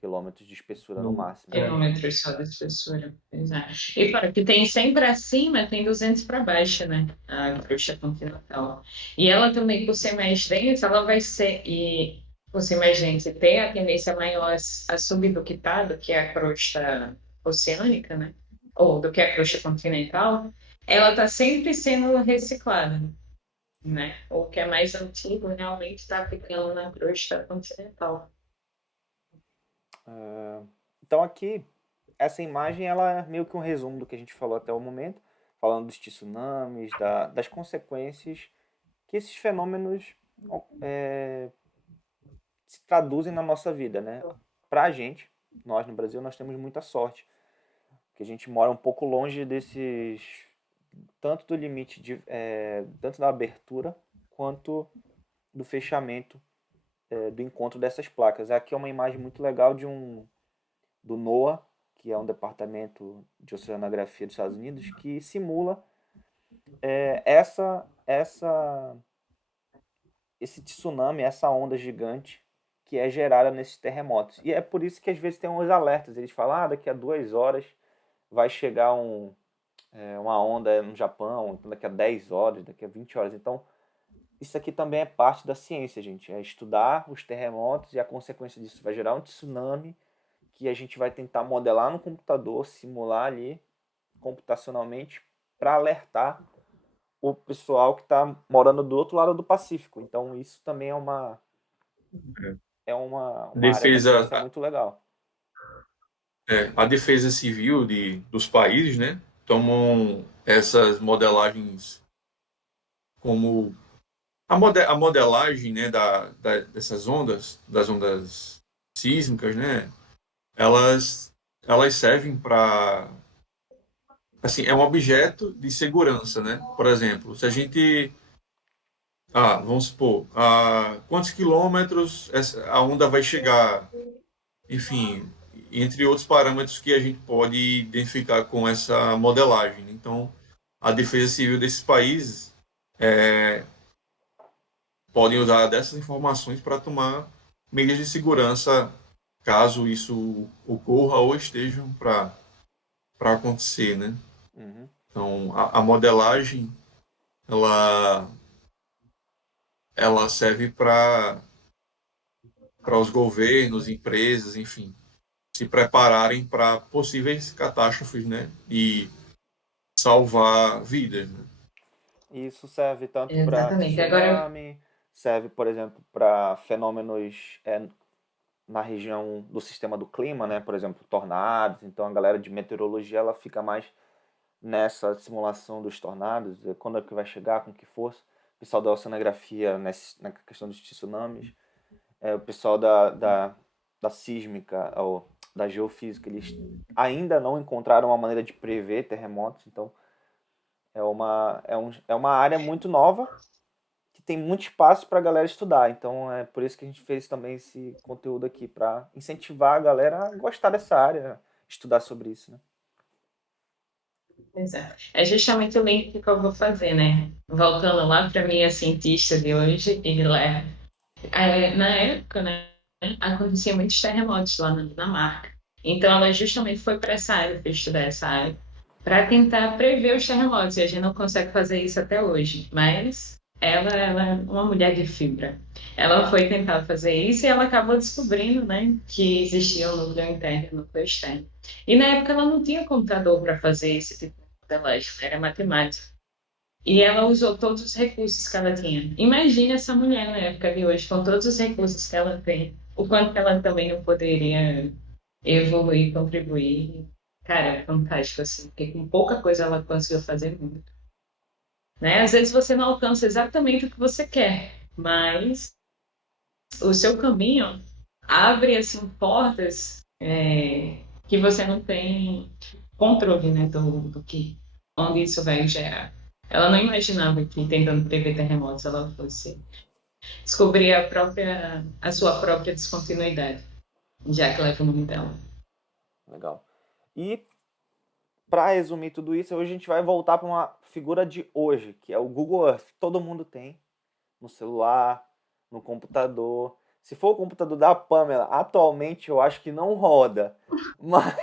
quilômetros de espessura no máximo. Quilômetros só de espessura. Exato. E para que tem 100 para cima, tem 200 para baixo, né? A crosta continental. E ela também, por ser mais densa, ela vai ser. E por ser mais densa, tem a tendência maior a subir do que tá, do que a crosta oceânica, né? Ou do que a crosta continental. Ela está sempre sendo reciclada, né? O que é mais antigo realmente está ficando na crosta continental. Então aqui, essa imagem ela é meio que um resumo do que a gente falou até o momento, falando dos tsunamis, das consequências que esses fenômenos é, se traduzem na nossa vida, né? Pra gente, nós no Brasil, nós temos muita sorte, porque a gente mora um pouco longe desses, tanto do limite, tanto da abertura, quanto do fechamento do encontro dessas placas. Aqui é uma imagem muito legal do NOAA, que é um departamento de oceanografia dos Estados Unidos, que simula esse tsunami, essa onda gigante que é gerada nesses terremotos. E é por isso que às vezes tem uns alertas. Eles falam, daqui a 2 horas vai chegar uma onda no Japão, então daqui a 10 horas, daqui a 20 horas. Então, isso aqui também é parte da ciência, gente. É estudar os terremotos e a consequência disso vai gerar um tsunami que a gente vai tentar modelar no computador, simular ali computacionalmente para alertar o pessoal que está morando do outro lado do Pacífico. Então, isso também é uma área da Defesa, ciência muito legal. a defesa civil dos países, né, tomam essas modelagens como a modelagem, né, dessas ondas, das ondas sísmicas, né, elas servem para, assim, é um objeto de segurança, né? Por exemplo, se a gente, vamos supor, a quantos quilômetros a onda vai chegar, enfim, entre outros parâmetros que a gente pode identificar com essa modelagem. Então, a defesa civil desses países podem usar dessas informações para tomar medidas de segurança caso isso ocorra ou estejam para acontecer, né? Uhum. Então, a modelagem ela serve para os governos, empresas, enfim, se prepararem para possíveis catástrofes, né? E salvar vidas, né? Isso serve tanto para Exatamente. Agora, tsunami, serve, por exemplo, para fenômenos na região do sistema do clima, né? Por exemplo, tornados. Então, a galera de meteorologia ela fica mais nessa simulação dos tornados, quando é que vai chegar, com que força. O pessoal da oceanografia na questão dos tsunamis, o pessoal da sísmica, ou da geofísica, eles ainda não encontraram uma maneira de prever terremotos, então é uma área muito nova que tem muito espaço para a galera estudar. Então é por isso que a gente fez também esse conteúdo aqui, para incentivar a galera a gostar dessa área, estudar sobre isso, né? exato. É justamente o link que eu vou fazer, né? Voltando lá para minha cientista de hoje, Guilherme. Na época, né, acontecia muitos terremotos lá na Dinamarca. Então, ela justamente foi para essa área, para estudar essa área, para tentar prever os terremotos. E a gente não consegue fazer isso até hoje. Mas ela é uma mulher de fibra. Ela foi tentar fazer isso e ela acabou descobrindo, né, que existia um núcleo interno e um núcleo externo. E na época ela não tinha computador para fazer esse tipo de modelagem, era matemática. E ela usou todos os recursos que ela tinha. Imagine essa mulher na época de hoje, com todos os recursos que ela tem, o quanto ela também não poderia evoluir, contribuir. Cara, é fantástico, assim, porque com pouca coisa ela conseguiu fazer muito. Né? Às vezes você não alcança exatamente o que você quer, mas o seu caminho abre, assim, portas que você não tem controle, né, do que, onde isso vai gerar. Ela não imaginava que tentando prever terremotos ela fosse descobrir a sua própria descontinuidade, já que leva o nome dela. Legal. E para resumir tudo isso, hoje a gente vai voltar para uma figura de hoje, que é o Google Earth. Todo mundo tem no celular, no computador. Se for o computador da Pamela, atualmente eu acho que não roda. Mas,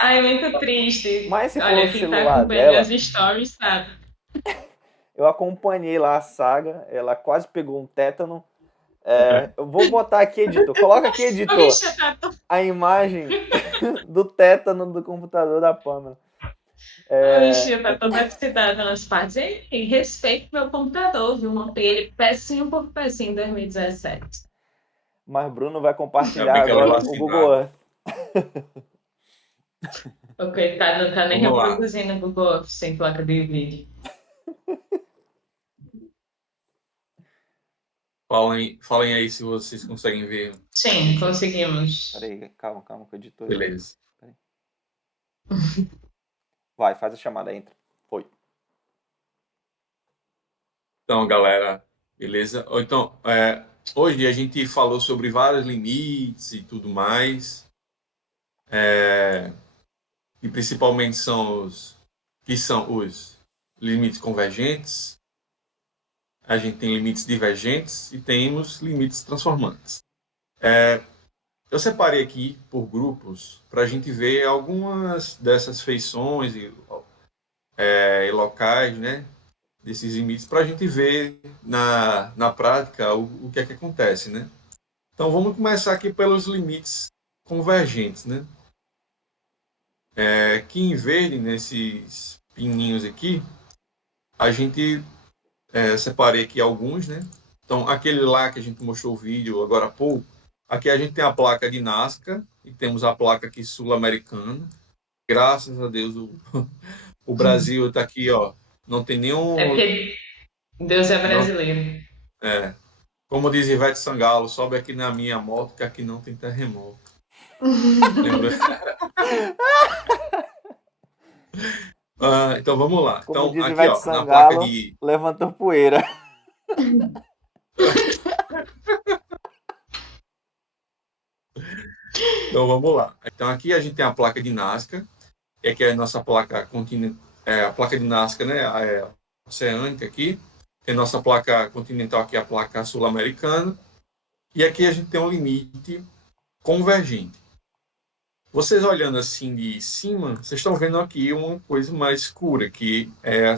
Ai, muito triste. mas se for o Olha, quem tá celular acompanhando meus dela, stories sabe. eu acompanhei lá a saga, ela quase pegou um tétano. Eu vou botar aqui, editor. Coloca aqui, O editor, bicho tá a imagem do tétano do computador da Pamela. A bichinha tá toda excitada nas partes. Ei, respeito meu computador, viu? Montei ele pecinho por pecinho em 2017. Mas Bruno vai Ainda compartilhar bem que ela é agora o Google vacinada. Earth. O coitado não tá nem Vamos lá. reproduzindo o Google Office sem placa de vídeo. Falem aí se vocês conseguem ver. Sim, conseguimos. Peraí, calma que o editor... Beleza. Peraí. Vai, faz a chamada, entra. Foi. Então, galera, beleza? Ou então, hoje a gente falou sobre vários limites e tudo mais, e principalmente são os limites convergentes, a gente tem limites divergentes e temos limites transformantes. Eu separei aqui por grupos para a gente ver algumas dessas feições e locais, né, desses limites, para a gente ver na prática o que é que acontece, né? Então vamos começar aqui pelos limites convergentes, né? Aqui em verde, nesses pininhos aqui, a gente separei aqui alguns, né? Então aquele lá que a gente mostrou o vídeo agora há pouco, aqui a gente tem a placa de Nazca e temos a placa aqui sul-americana. Graças a Deus o Brasil está aqui, ó. Não tem É nenhum. porque Deus é Não, brasileiro. é, como diz Ivete Sangalo, sobe aqui na minha moto que aqui não tem terremoto. Lembra? Então vamos lá. Como Então diz aqui, Ivete ó, na placa Sangalo, de. levantou poeira. Então vamos lá. Então aqui a gente tem a placa de Nazca, que é a nossa placa continental, a placa de Nazca, né? Oceânica aqui. Tem nossa placa continental aqui, a placa sul-americana. E aqui a gente tem um limite convergente. Vocês olhando assim de cima, vocês estão vendo aqui uma coisa mais escura, que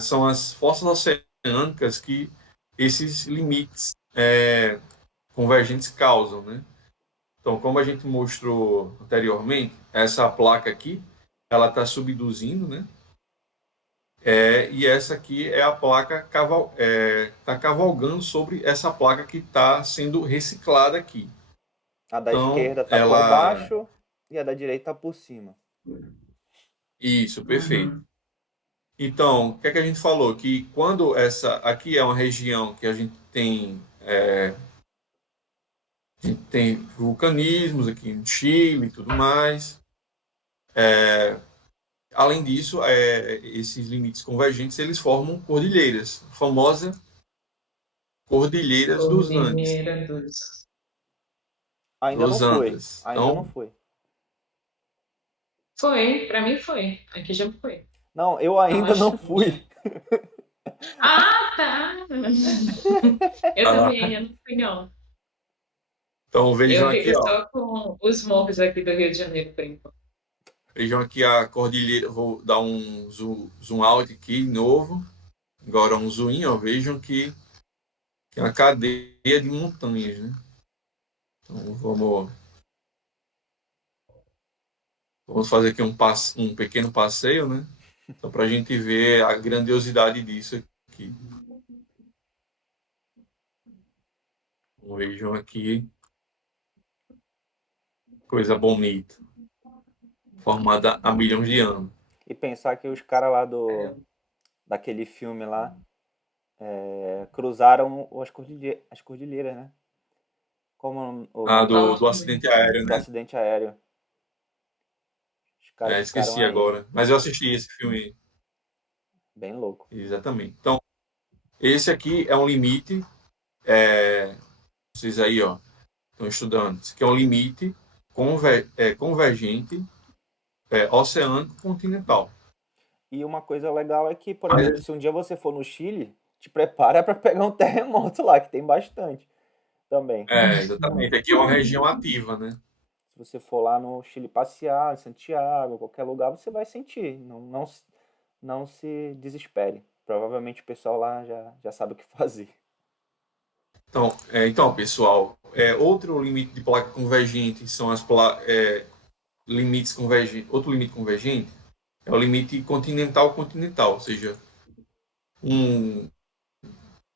são as forças oceânicas que esses limites convergentes causam, né? Então, como a gente mostrou anteriormente, essa placa aqui, ela está subduzindo, né? E essa aqui é a placa está cavalgando sobre essa placa que está sendo reciclada aqui. A da Então, esquerda tá por ela. baixo e a da direita tá por cima. Isso, perfeito. Uhum. Então, o que é que a gente falou? Que quando essa aqui é uma região que a gente tem vulcanismos aqui no Chile e tudo mais. Além disso, esses limites convergentes eles formam cordilheiras, a famosa Cordilheiras dos Andes. Cordilheira dos. Ainda não Dos foi. Andes. Ainda não Então, foi. Foi, pra mim foi. Aqui já foi. Não, eu Eu ainda não acho. fui. Ah, tá! Eu ah, também, eu não fui, não. então vejam Eu aqui, fico ó. só com os morros aqui do Rio de Janeiro, por enquanto. Vejam aqui a cordilheira. Vou dar um zoom out aqui novo. Agora um zoom in, ó. Vejam que é uma cadeia de montanhas, né? Então vamos fazer aqui um pequeno passeio, né? Só para a gente ver a grandiosidade disso aqui. Vejam aqui, coisa bonita, formada há milhões de anos. E pensar que os caras lá É, daquele filme lá cruzaram as cordilheiras, né? Como o Ah, nome do qual acidente aéreo, do né? acidente aéreo. Os caras ficaram Esqueci aí. agora. Mas eu assisti esse filme, Bem louco. exatamente. Então, esse aqui é um limite, vocês aí, ó, estão estudando. Esse aqui é um limite convergente oceânico continental. E uma coisa legal é que, por exemplo, Mas, se um dia você for no Chile, te prepara para pegar um terremoto lá, que tem bastante também. exatamente. Aqui é uma região ativa, né? Se você for lá no Chile passear, em Santiago, qualquer lugar, você vai sentir. Não se desespere. Provavelmente o pessoal lá já sabe o que fazer. Então, pessoal, outro limite de placa convergente são limites convergentes. Outro limite convergente é o limite continental-continental, ou seja, um,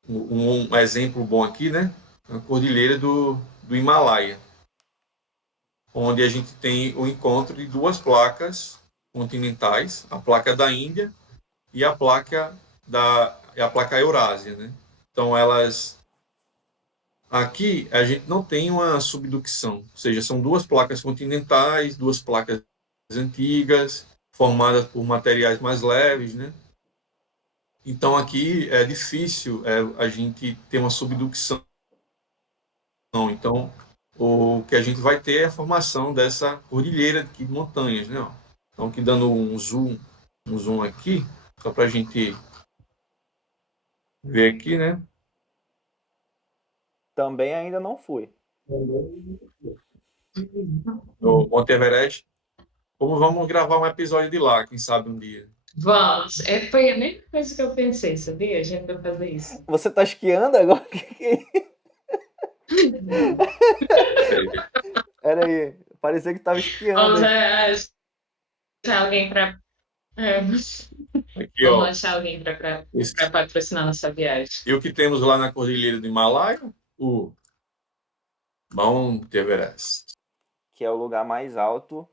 um exemplo bom aqui, né? A cordilheira do Himalaia, onde a gente tem o encontro de duas placas continentais, a placa da Índia e a placa Eurásia, né? Então elas aqui a gente não tem uma subducção, ou seja, são duas placas continentais, duas placas antigas, formadas por materiais mais leves, né? Então aqui é difícil a gente ter uma subducção Não, então, o que a gente vai ter é a formação dessa cordilheira aqui de montanhas, né? Ó. Então, aqui dando um zoom aqui, só para a gente ver aqui, né? Também ainda não fui. No Monte Everest. Como vamos gravar um episódio de lá, quem sabe um dia. Vamos. Foi a mesma coisa que eu pensei, sabia? A gente vai fazer isso. Você tá esquiando agora? Pera aí, parecia que tava esquiando. Vamos Hein? achar alguém para. Aqui, Vamos ó. achar alguém para Esse, patrocinar nossa viagem. e o que temos lá na Cordilheira do Himalaia? O Mount Everest. Que é o lugar mais alto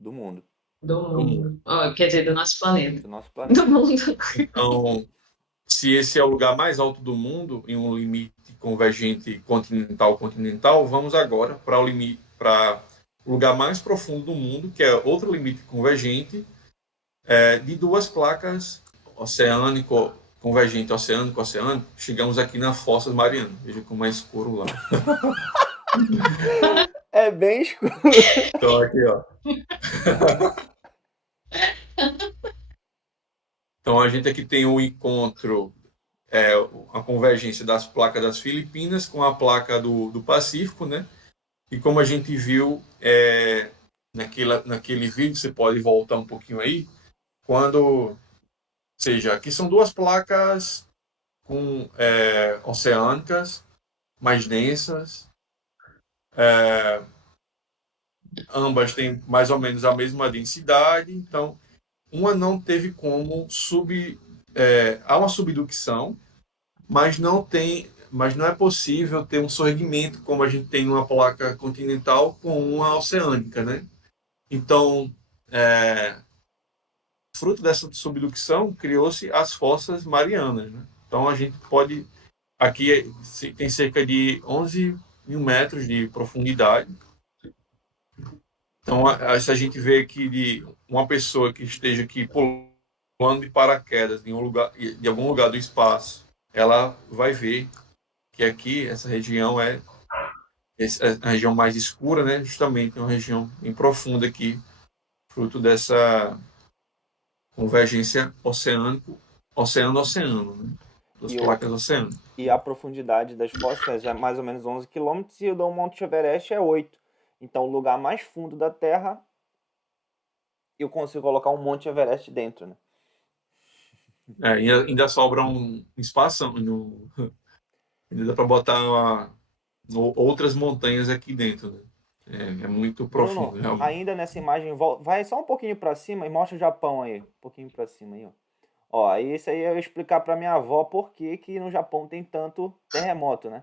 do mundo, Do mundo. Oh, quer dizer, do nosso planeta. do nosso planeta. Do mundo. Então, se esse é o lugar mais alto do mundo, em um limite convergente continental-continental, vamos agora para o lugar mais profundo do mundo, que é outro limite convergente, de duas placas oceânico, convergente oceânico. Chegamos aqui na Fossa Mariana. Veja como é escuro lá. É bem escuro. Então, aqui, ó. Então, a gente aqui tem um encontro, a convergência das placas das Filipinas com a placa do Pacífico, né? E como a gente viu naquele vídeo, você pode voltar um pouquinho aí, seja, aqui são duas placas oceânicas, mais densas, ambas têm mais ou menos a mesma densidade, então uma não teve como há uma subducção, mas não é possível ter um sorrimento como a gente tem numa placa continental com uma oceânica, né? Então, fruto dessa subducção, criou-se as fossas marianas, né? Então, a gente pode... Aqui tem cerca de 11 mil metros de profundidade. Então, se a gente vê aqui de uma pessoa que esteja aqui pulando de paraquedas de algum lugar do espaço, ela vai ver que aqui, essa região é a região mais escura, né? Justamente uma região bem profunda aqui, fruto dessa convergência oceano-oceano, né? Das placas oceânicas. E a profundidade das fossas é mais ou menos 11 quilômetros e o do Monte Everest é 8. Então, o lugar mais fundo da Terra, eu consigo colocar um Monte Everest dentro, né? Ainda sobra um espaço, ainda dá para botar outras montanhas aqui dentro, né? É muito profundo, Bruno, realmente. ainda nessa imagem, vai só um pouquinho para cima e mostra o Japão aí. Um pouquinho para cima aí, ó. Ó, isso aí eu ia explicar para minha avó por que no Japão tem tanto terremoto, né?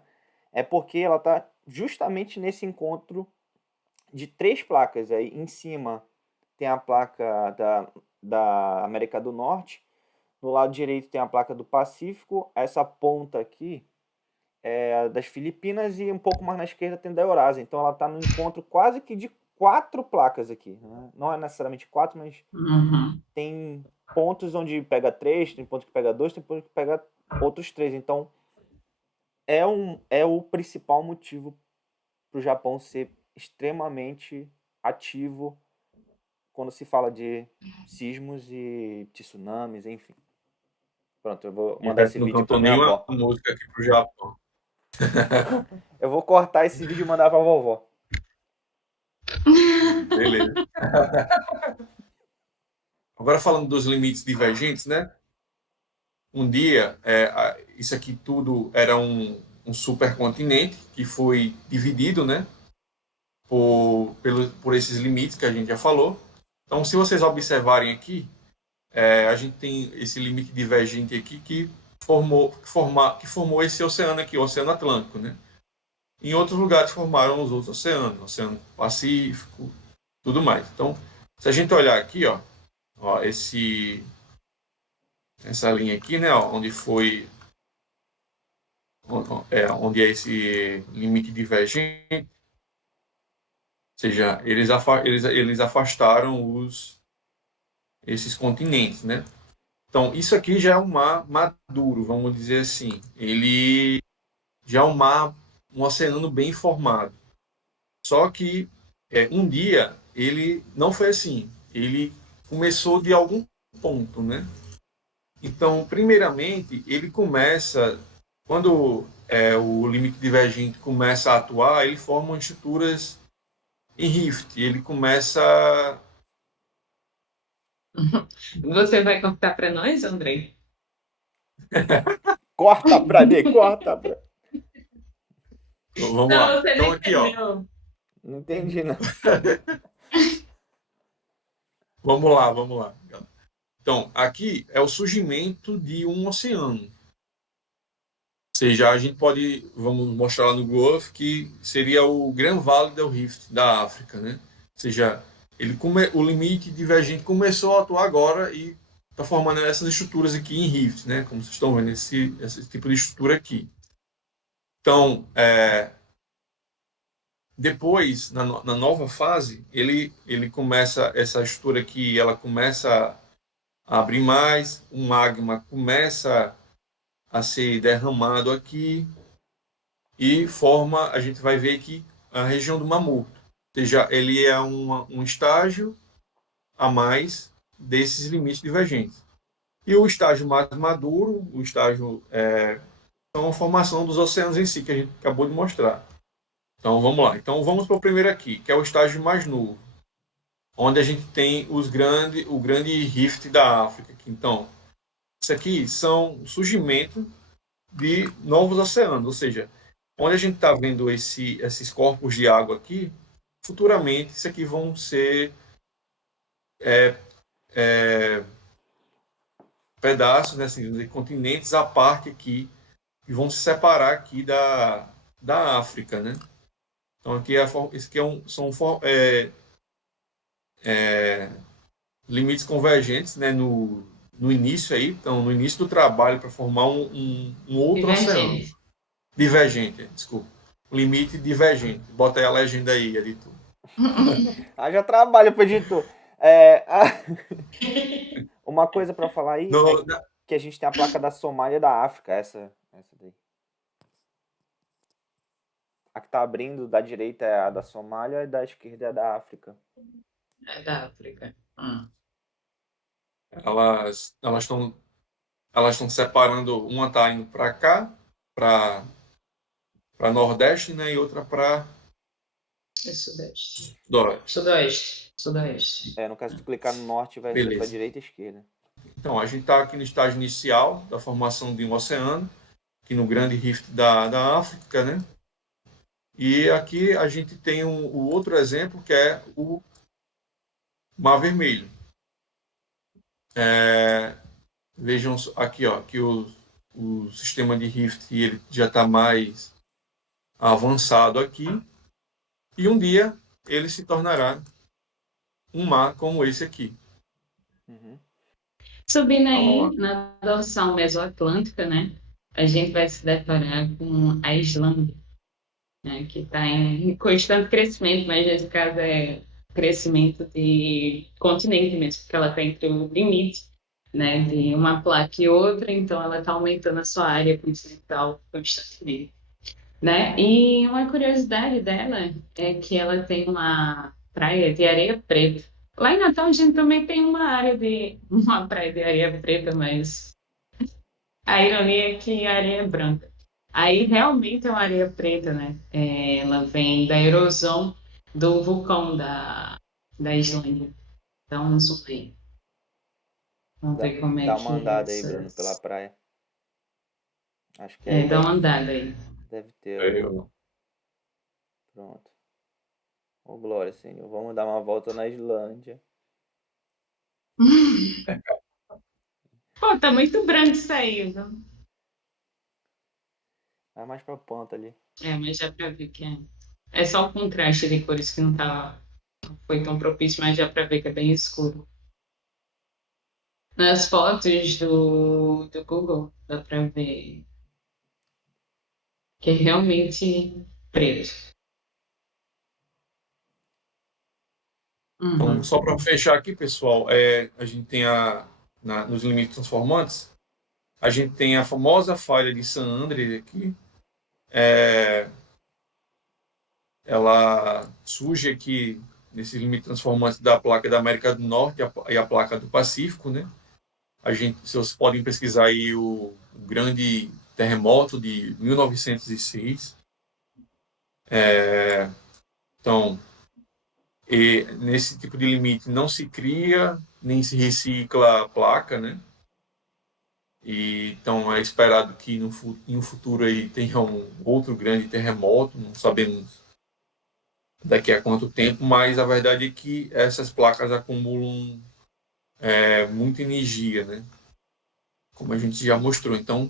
É porque ela tá justamente nesse encontro de 3 placas. Aí em cima tem a placa da América do Norte, no lado direito tem a placa do Pacífico, essa ponta aqui é das Filipinas e um pouco mais na esquerda tem da Eurásia. Então ela está no encontro quase que de 4 placas aqui, né? Não é necessariamente 4, mas tem pontos onde pega 3, tem ponto que pega 2, tem ponto que pega outros 3. Então é o principal motivo para o Japão ser extremamente ativo quando se fala de sismos e tsunamis, enfim. Pronto, eu vou mandar esse Não vídeo para cantou minha nenhuma avó. música aqui pro Japão. Eu vou cortar esse vídeo e mandar para a vovó. Beleza. Agora falando dos limites divergentes, né? Um dia, isso aqui tudo era um supercontinente que foi dividido, né? Por esses limites que a gente já falou. Então, se vocês observarem aqui, a gente tem esse limite divergente aqui que formou esse oceano aqui, o Oceano Atlântico, né? Em outros lugares formaram os outros oceanos, Oceano Pacífico, tudo mais. Então, se a gente olhar aqui, ó essa linha aqui, né, ó, onde é esse limite divergente, ou seja, eles afastaram esses continentes, né? Então, isso aqui já é um mar maduro, vamos dizer assim. Ele já um oceano bem formado. Só que um dia ele não foi assim. Ele começou de algum ponto, né? Então, primeiramente, ele começa quando o limite divergente começa a atuar, ele forma estruturas em rift. Ele começa. Você vai contar para nós, Andrei? Corta pra mim, corta pra... Vamos Não, lá. você Então não aqui, ó. entendeu. Não entendi, não. Vamos lá, vamos lá. Então, aqui é o surgimento de um oceano. Ou seja, a gente pode, vamos mostrar lá no Google que seria o Grand Valley del Rift da África, né? Ou seja, o limite divergente começou a atuar agora e está formando essas estruturas aqui em Rift, né? Como vocês estão vendo, esse tipo de estrutura aqui. Então, depois, na nova fase, ele começa, essa estrutura aqui, ela começa a abrir mais, o magma começa a ser derramado aqui e forma, a gente vai ver aqui a região do Mar Morto. Ou seja, ele é um estágio a mais desses limites divergentes. E o estágio mais maduro, o estágio são a formação dos oceanos em si, que a gente acabou de mostrar. Então vamos lá. Então vamos para o primeiro aqui, que é o estágio mais novo, onde a gente tem o grande rift da África. Então, isso aqui são o surgimento de novos oceanos, ou seja, onde a gente está vendo esses corpos de água aqui, futuramente isso aqui vão ser pedaços, né, assim, de continentes à parte aqui, que vão se separar aqui da África, né? Então aqui esse aqui são limites convergentes, né, no início aí, então no início do trabalho para formar um outro oceano. Divergente. Divergente, desculpa. Limite divergente. Bota aí a legenda aí, editor. Haja trabalho pro editor. Uma coisa pra falar aí que a gente tem a placa da Somália e da África, essa daí. A que tá abrindo da direita é a da Somália e da esquerda é a da África. É da África. Elas estão separando, uma está indo para cá, para Nordeste, né, e outra para Sudeste. Sudoeste. Sudoeste. No caso, se tu clicar no norte, vai ser para direita e esquerda. Então, a gente está aqui no estágio inicial da formação de um oceano, aqui no grande rift da África, né? E aqui a gente tem o outro exemplo, que é o Mar Vermelho. Vejam aqui, ó, que o sistema de rift ele já está mais avançado aqui, e um dia ele se tornará um mar como esse aqui. Uhum. Subindo aí na dorsal mesoatlântica, né, a gente vai se deparar com a Islândia, né, que está em constante crescimento, mas nesse caso é crescimento de continente mesmo, porque ela está entre o limite, né, de uma placa e outra, então ela está aumentando a sua área continental constantemente, né? E uma curiosidade dela é que ela tem uma praia de areia preta. Lá em Natal a gente também tem uma praia de areia preta, mas a ironia é que a areia é branca. Aí realmente é uma areia preta, né? Ela vem da erosão do vulcão da Islândia. Dá um zoom aí. Vamos ver como é Dá que uma é andada aí, Bruno, pela praia. Acho que dá uma andada aí. deve ter. Pronto. Ô, Glória, Senhor, vamos dar uma volta na Islândia. Pô, tá muito branco isso aí, viu? Vai mais pra ponta ali. Mas já pra ver que é só o contraste de cores que não foi tão propício, mas já pra ver que é bem escuro. Nas fotos do Google dá pra ver que é realmente preto. Então, só para fechar aqui, pessoal, a gente tem nos limites transformantes, a gente tem a famosa falha de San Andreas aqui, é, ela surge aqui nesse limite transformante da placa da América do Norte e a placa do Pacífico, né? Vocês podem pesquisar aí o grande terremoto de 1906. Então, nesse tipo de limite não se cria nem se recicla a placa, né? Então é esperado que em um futuro aí tenha um outro grande terremoto, não sabemos daqui a quanto tempo, mas a verdade é que essas placas acumulam muita energia, né? Como a gente já mostrou. Então,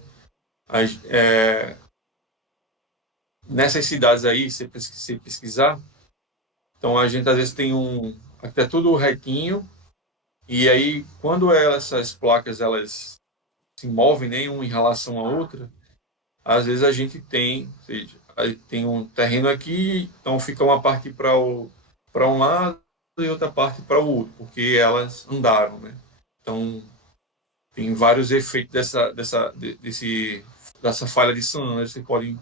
as, nessas cidades aí, se pesquisar, então a gente às vezes tem aqui é tudo retinho, e aí quando essas placas elas se movem, né, uma em relação à outra, às vezes a gente tem, ou seja, aí tem um terreno aqui, então fica uma parte para um lado e outra parte para o outro, porque elas andaram, né? Então tem vários efeitos dessa falha de Sun, né? Vocês podem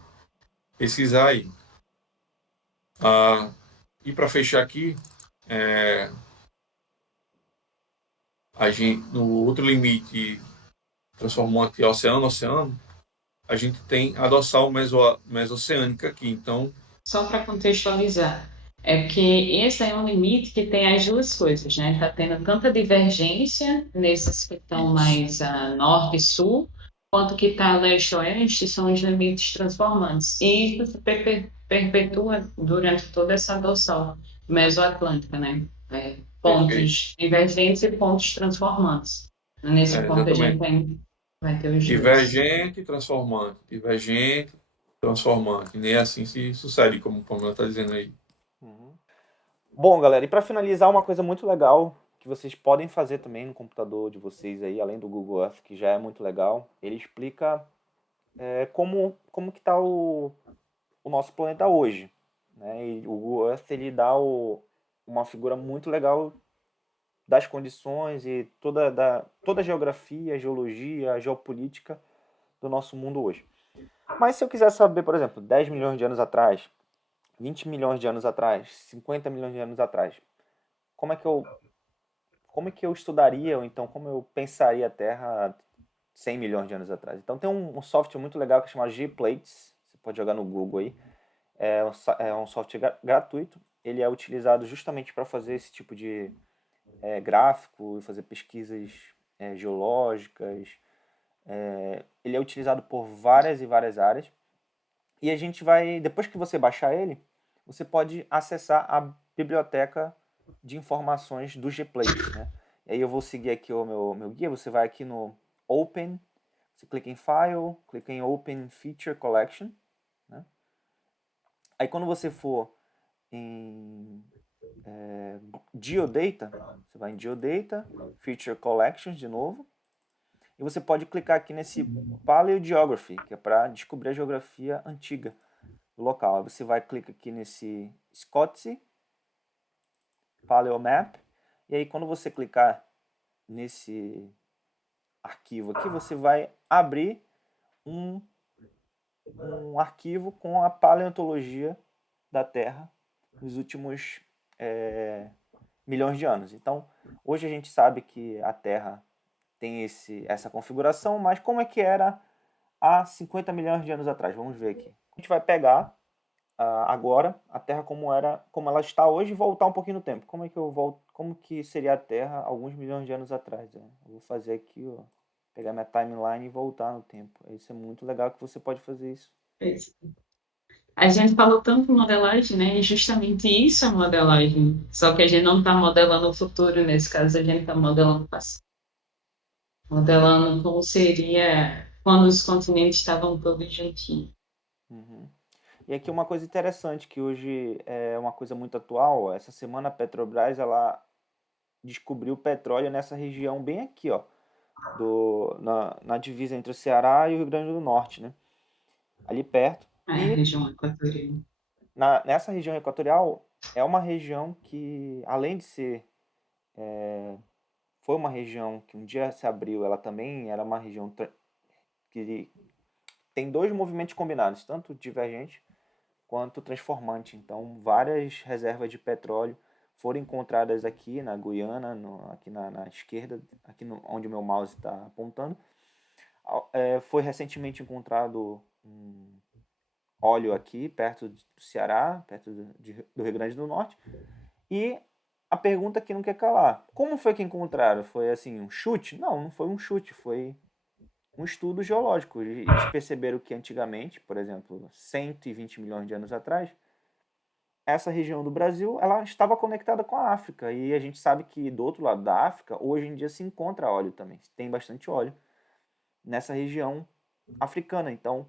pesquisar aí. E para fechar aqui, é, a gente, no outro limite transformante oceano-oceano, a gente tem a dorsal mesoceânica aqui. Então, Só para contextualizar, é porque esse é um limite que tem as duas coisas, né? Está tendo tanta divergência nesses que estão isso. mais a norte e sul, quanto que está leste-oeste, são os limites transformantes. E isso se perpetua durante toda essa adoção mesoatlântica, né? Perfeito. Pontos divergentes e pontos transformantes. Nesse ponto a gente Exatamente. vai ter os dois. Divergente, transformante. Nem assim se sucede, como o Pamela está dizendo aí. Uhum. Bom, galera, e para finalizar, uma coisa muito legal que vocês podem fazer também no computador de vocês aí, além do Google Earth, que já é muito legal, ele explica como que está o nosso planeta hoje, né? E o Google Earth ele dá uma figura muito legal das condições e toda a geografia, a geologia, a geopolítica do nosso mundo hoje. Mas se eu quiser saber, por exemplo, 10 milhões de anos atrás, 20 milhões de anos atrás, 50 milhões de anos atrás, como é que eu, como é que eu estudaria, ou então como eu pensaria a Terra 100 milhões de anos atrás? Então tem um software muito legal que chama Gplates, você pode jogar no Google aí, é um software gratuito, ele é utilizado justamente para fazer esse tipo de gráfico, fazer pesquisas geológicas. Ele é utilizado por várias e várias áreas. E a gente vai, depois que você baixar ele, você pode acessar a biblioteca de informações do Gplates, né? E aí eu vou seguir aqui o meu guia, você vai aqui no Open, você clica em File, clica em Open Feature Collection, né? Aí quando você for em Geodata, você vai em Geodata, Feature Collections de novo, e você pode clicar aqui nesse Paleogeography, que é para descobrir a geografia antiga do local. Aí você vai clicar aqui nesse Scotsy Paleomap, e aí quando você clicar nesse arquivo aqui, você vai abrir um, um arquivo com a paleontologia da Terra nos últimos milhões de anos. Então, hoje a gente sabe que a Terra tem essa configuração, mas como é que era há 50 milhões de anos atrás? Vamos ver aqui. A gente vai pegar agora a Terra como ela está hoje e voltar um pouquinho no tempo. Como é que eu volto? Como que seria a Terra alguns milhões de anos atrás? Eu vou fazer aqui, ó, pegar minha timeline e voltar no tempo. Isso é muito legal que você pode fazer isso. A gente falou tanto em modelagem, né? E justamente isso é modelagem. Só que a gente não está modelando o futuro, nesse caso, a gente está modelando o passado. Modelando como seria quando os continentes estavam todos juntinhos. Uhum. E aqui uma coisa interessante que hoje é uma coisa muito atual. Essa semana a Petrobras ela descobriu petróleo nessa região bem aqui, ó, na divisa entre o Ceará e o Rio Grande do Norte, né? Ali perto. A E região equatorial. nessa região equatorial é uma região que, além de ser, foi uma região que um dia se abriu, ela também era uma região que tem dois movimentos combinados, tanto divergente quanto transformante. Então, várias reservas de petróleo foram encontradas aqui na Guiana, aqui na esquerda, aqui onde o meu mouse está apontando. Foi recentemente encontrado um óleo aqui, perto do Ceará, perto do Rio Grande do Norte. E a pergunta que não quer calar: como foi que encontraram? Foi assim, um chute? Não foi um chute, foi um estudo geológico. Eles perceberam que antigamente, por exemplo, 120 milhões de anos atrás, essa região do Brasil ela estava conectada com a África. E a gente sabe que do outro lado da África, hoje em dia se encontra óleo também. Tem bastante óleo nessa região africana. Então,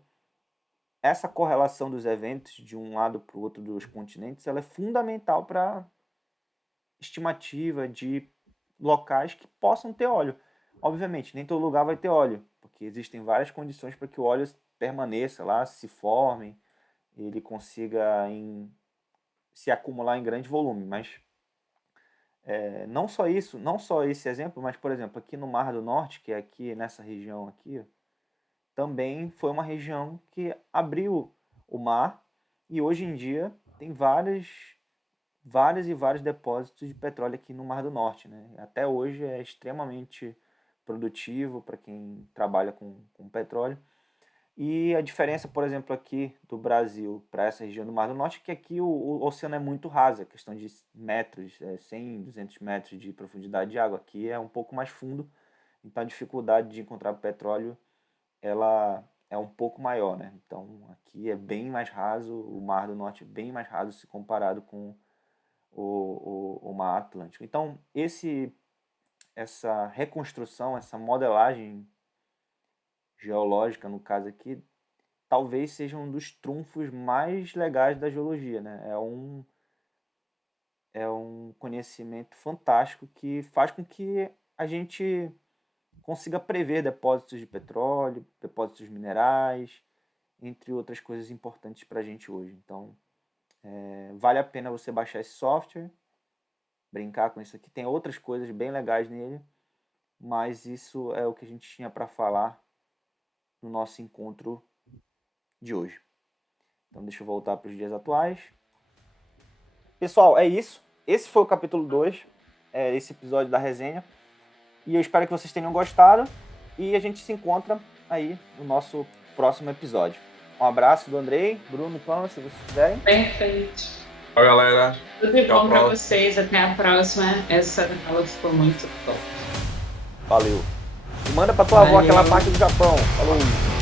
essa correlação dos eventos de um lado para o outro dos continentes ela é fundamental para estimativa de locais que possam ter óleo. Obviamente, nem todo lugar vai ter óleo, porque existem várias condições para que o óleo permaneça lá, se forme, ele consiga se acumular em grande volume. Mas não só isso, não só esse exemplo, mas, por exemplo, aqui no Mar do Norte, que é aqui nessa região aqui, também foi uma região que abriu o mar e hoje em dia tem vários depósitos de petróleo aqui no Mar do Norte, né? Até hoje é extremamente produtivo para quem trabalha com petróleo. E a diferença, por exemplo, aqui do Brasil para essa região do Mar do Norte é que aqui o oceano é muito raso, é questão de metros, 100, 200 metros de profundidade de água. Aqui é um pouco mais fundo, então a dificuldade de encontrar petróleo ela é um pouco maior, né? Então aqui é bem mais raso, o Mar do Norte é bem mais raso se comparado com o Mar Atlântico. Então essa reconstrução, essa modelagem geológica, no caso aqui, talvez seja um dos trunfos mais legais da geologia, né? É um conhecimento fantástico que faz com que a gente consiga prever depósitos de petróleo, depósitos minerais, entre outras coisas importantes para a gente hoje. Então, vale a pena você baixar esse software, brincar com isso aqui. Tem outras coisas bem legais nele, mas isso é o que a gente tinha para falar no nosso encontro de hoje. Então, deixa eu voltar para os dias atuais. Pessoal, é isso. Esse foi o capítulo 2, esse episódio da resenha. E eu espero que vocês tenham gostado. E a gente se encontra aí no nosso próximo episódio. Um abraço do Andrei, Bruno, Pão, se vocês quiserem. Perfeito. Tchau, galera. Tudo de bom para vocês. Até a próxima. Essa aula ficou muito top. Valeu. E manda pra tua avó aquela parte do Japão. Falou.